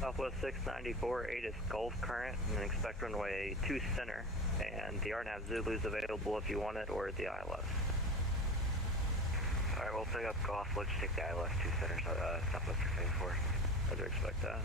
Southwest 694, 8 is Gulf current, and expect runway 2 center, and the RNAV Zulu is available if you want it, or at the ILS. Alright, we'll pick up Gulf, let's take the ILS 2 center, Southwest 694. I'd expect that.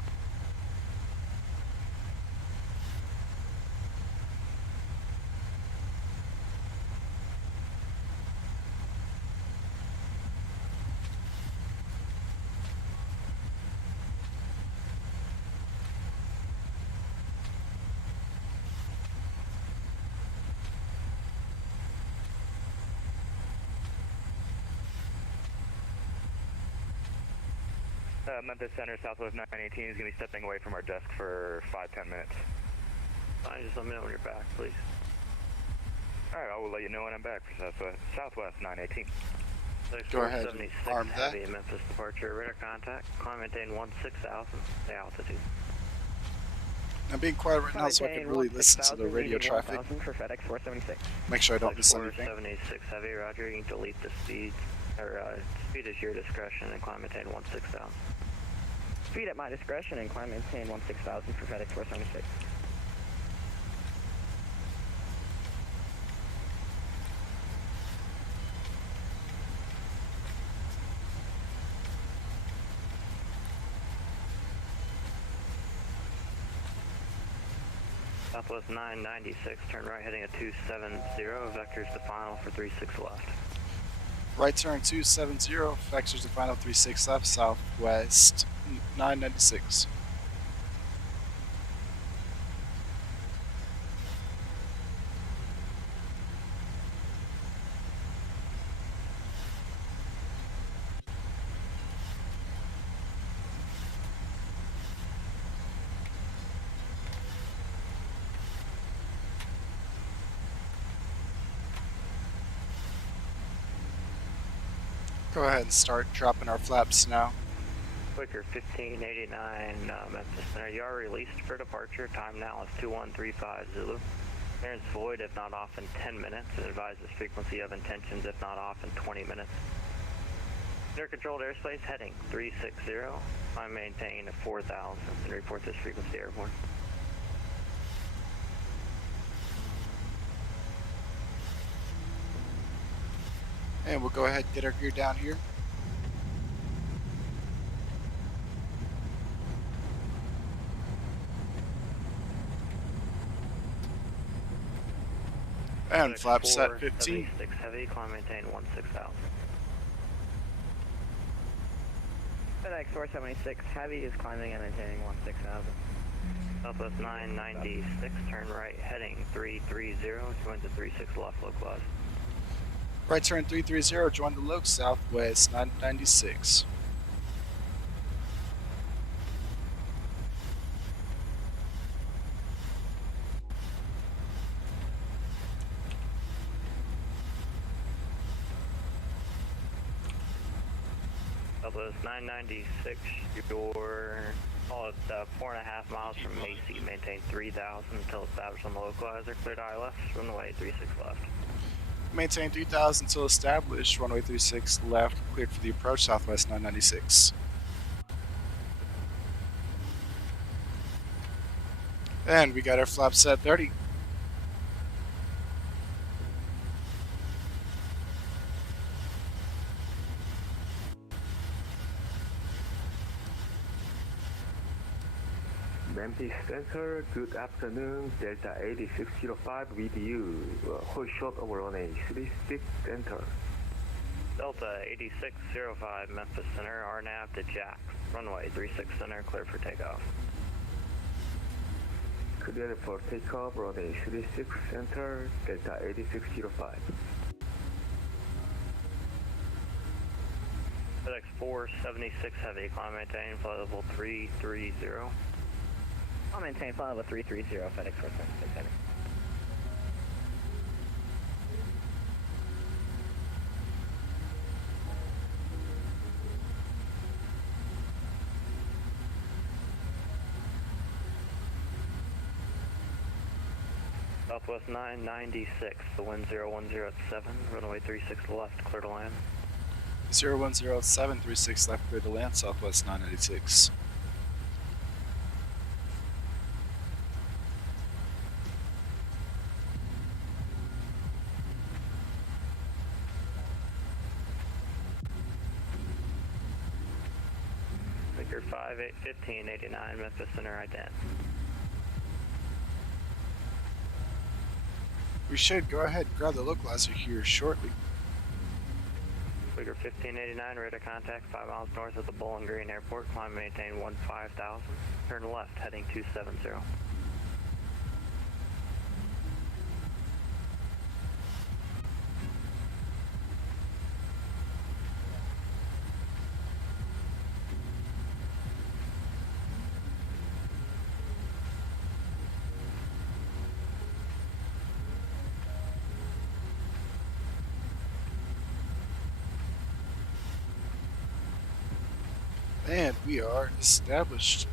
Memphis Center, Southwest 918 is going to be stepping away from our desk for 5-10 minutes. Fine, just let me know when you're back, please. Alright, I will let you know when I'm back for Southwest 918. Go ahead, 76 arm that. heavy, Memphis departure, radar contact, climb maintain 16,000, the altitude. I'm being quiet right now so I can really listen to the radio traffic. For FedEx 476. Make sure I don't miss anything. 476 heavy, roger, you can delete the speed, or speed is your discretion, and climb maintain 16,000. Speed at my discretion and climb maintain 16,000 for FedEx 476. Southwest 996, turn right heading at 270, vectors to final for 36 left. Right turn 270, vectors to final 36 left, Southwest 996. Go ahead and start dropping our flaps now. Quicker 1589, Memphis Center. You are released for departure. Time now is 2135 Zulu. Clearance void if not off in 10 minutes, and advises frequency of intentions if not off in 20 minutes. Air controlled airspace heading 360. I maintain 4,000 and report this frequency airborne. And we'll go ahead and get our gear down here. And flap set 15. 6 heavy, climb maintain 16,000. FedEx 476 heavy is climbing and maintaining 16,000. Southwest 996, turn right heading 330, join the 36 left localized. Right turn 330, join the loc, Southwest 996. Southwest 996, you're call it 4.5 miles from Macy. Maintain 3,000 until established on the localizer. Cleared eye left, runway 36 left. Maintain 3,000 until established. Runway 36 left. Cleared for the approach. Southwest 996. And we got our flap set 30. Memphis Center, good afternoon. Delta 8605 with you. Hold short over runway 36, enter. Delta 8605, Memphis Center, RNAV to Jack. Runway 36 Center, clear for takeoff. Clear for takeoff, runway 36, enter. Delta 8605. FedEx 476 Heavy, climb maintain, flight level 330. I'll maintain flight level 330, FedEx 476 Heavy. Southwest 996, the wind 010 at 7, runway 36 left, clear to land. 010 36 left, clear to land, Southwest 996. Victor 581589, Memphis Center, ident. We should go ahead and grab the localizer here shortly. Figure 1589, radar contact 5 miles north of the Bowling Green Airport. Climb maintain 15,000. Turn left, heading 270. And we are established.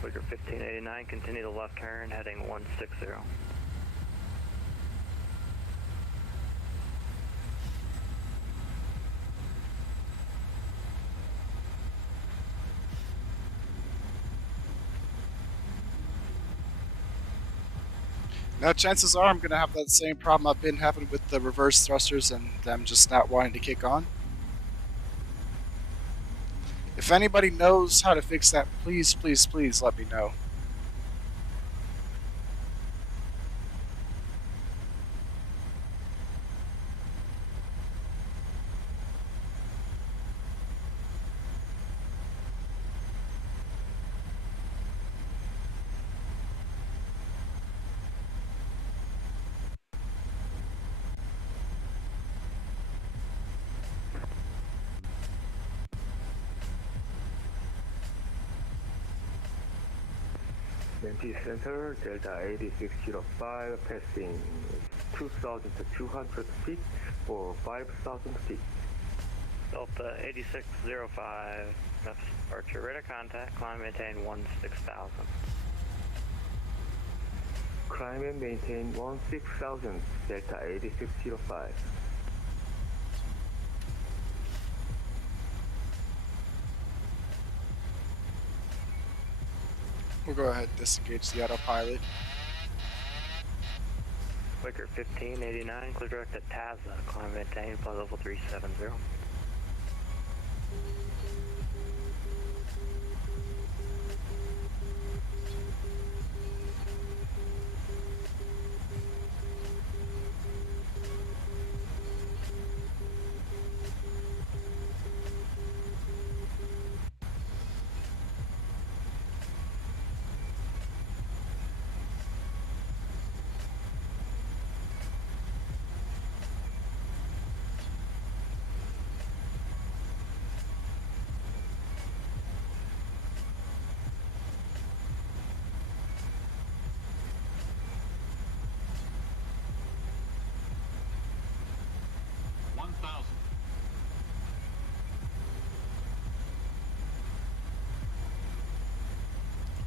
Figure 1589, continue the left turn, heading 160. Now, chances are I'm going to have that same problem I've been having with the reverse thrusters and them just not wanting to kick on. If anybody knows how to fix that, please, please, please let me know. Memphis Center, Delta 8605, passing 2,200 feet for 5,000 feet. Delta 8605, Memphis departure, radar contact, climb maintain 16,000. Climb and maintain 16,000, Delta 8605. We'll go ahead and disengage the autopilot. Wicker 1589, clear direct at Taza, climb maintain, flight level 370.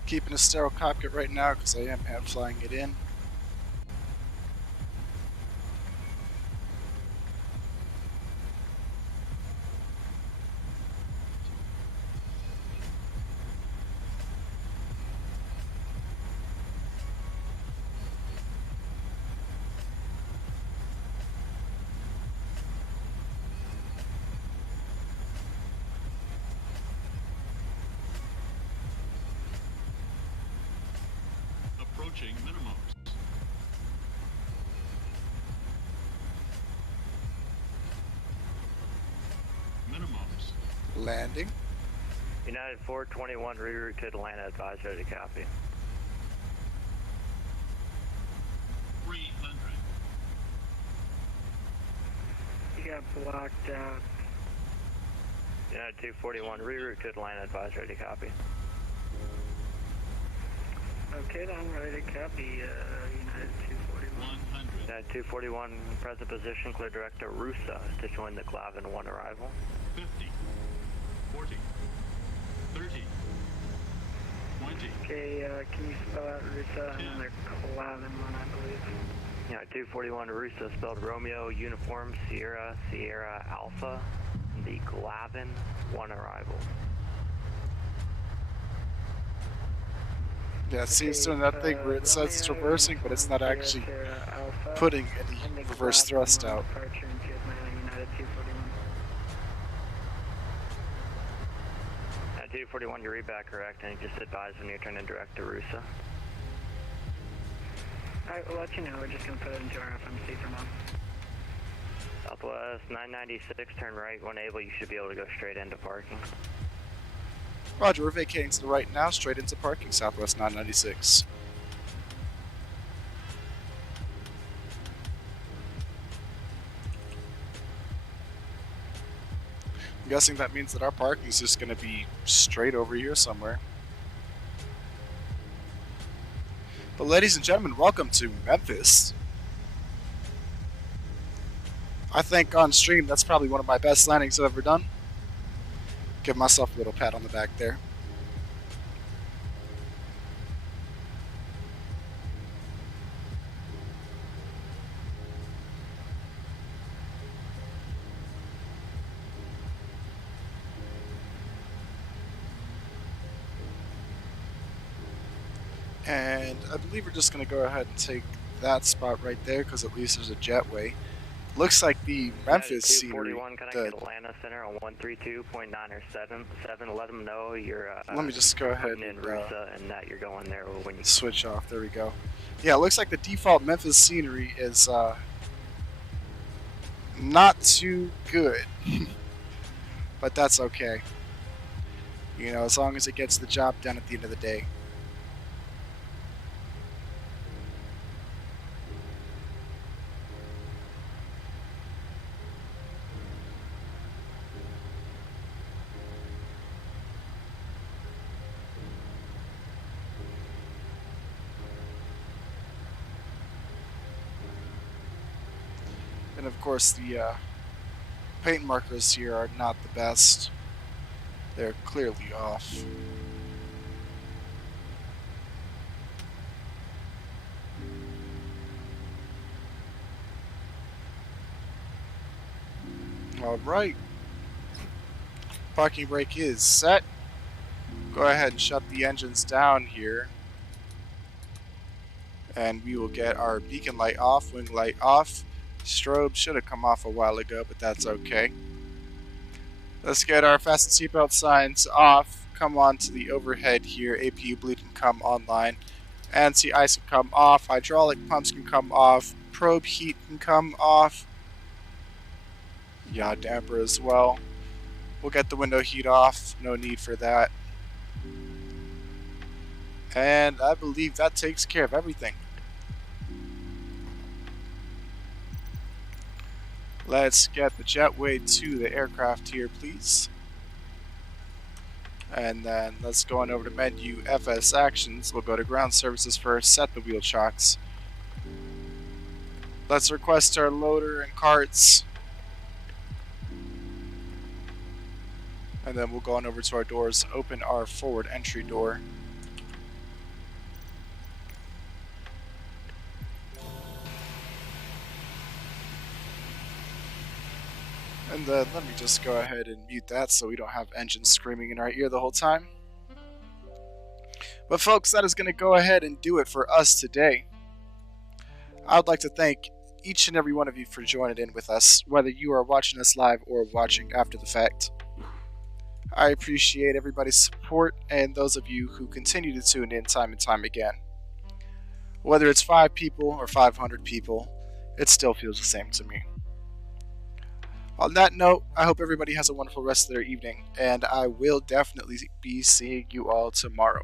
Keeping a sterile cockpit right now because I am hand flying it in. Approaching minimums. Minimums. Landing. United 421, reroute to Atlanta, advise ready to copy. 300. You got blocked out. United 241, reroute to Atlanta, advise ready to copy. Okay, I'm ready to copy, United 241. 100. United 241, present position, clear direct to Rusa to join the Glavin 1 arrival. 50. 40. 30. 20. Okay, can you spell out Rusa and another Clavin one, I believe? United 241, Rusa spelled Romeo, Uniform, Sierra, Sierra, Alpha, the Glavin 1 arrival. Yeah, see, it's doing that thing where it says it's reversing, but it's not actually putting any reverse thrust out. United 241. 241, you read back correct, and you just advise when you're turning direct to Rusa. Alright, we'll let you know. We're just going to put it into our FMC for now. Southwest 996, turn right. When able, you should be able to go straight into parking. Roger, we're vacating to the right now, straight into parking, Southwest 996. I'm guessing that means that our parking is just going to be straight over here somewhere. But ladies and gentlemen, welcome to Memphis. I think on stream that's probably one of my best landings I've ever done. Give myself a little pat on the back there. And I believe we're just going to go ahead and take that spot right there because at least there's a jetway. Looks like the Memphis scenery. 241, connect to Atlanta Center on 132.977. Let them know you're. Let me just go ahead in and Rusa and that you're going there when you switch off. There we go. Yeah, it looks like the default Memphis scenery is not too good, but that's okay. You know, as long as it gets the job done at the end of the day. And of course the paint markers here are not the best. They're clearly off. Alright. Parking brake is set. Go ahead and shut the engines down here. And we will get our beacon light off, wing light off. Strobe should have come off a while ago, but that's okay. Let's get our fasten seatbelt signs off. Come on to the overhead here. APU bleed can come online. Anti-ice can come off. Hydraulic pumps can come off. Probe heat can come off. Yaw damper as well. We'll get the window heat off. No need for that. And I believe that takes care of everything. Let's get the jetway to the aircraft here, please. And then let's go on over to menu FS actions. We'll go to ground services first, set the wheel chocks. Let's request our loader and carts. And then we'll go on over to our doors, open our forward entry door. And then let me just go ahead and mute that so we don't have engines screaming in our ear the whole time. But folks, that is going to go ahead and do it for us today. I would like to thank each and every one of you for joining in with us, whether you are watching us live or watching after the fact. I appreciate everybody's support and those of you who continue to tune in time and time again. Whether it's 5 people or 500 people, it still feels the same to me. On that note, I hope everybody has a wonderful rest of their evening, and I will definitely be seeing you all tomorrow.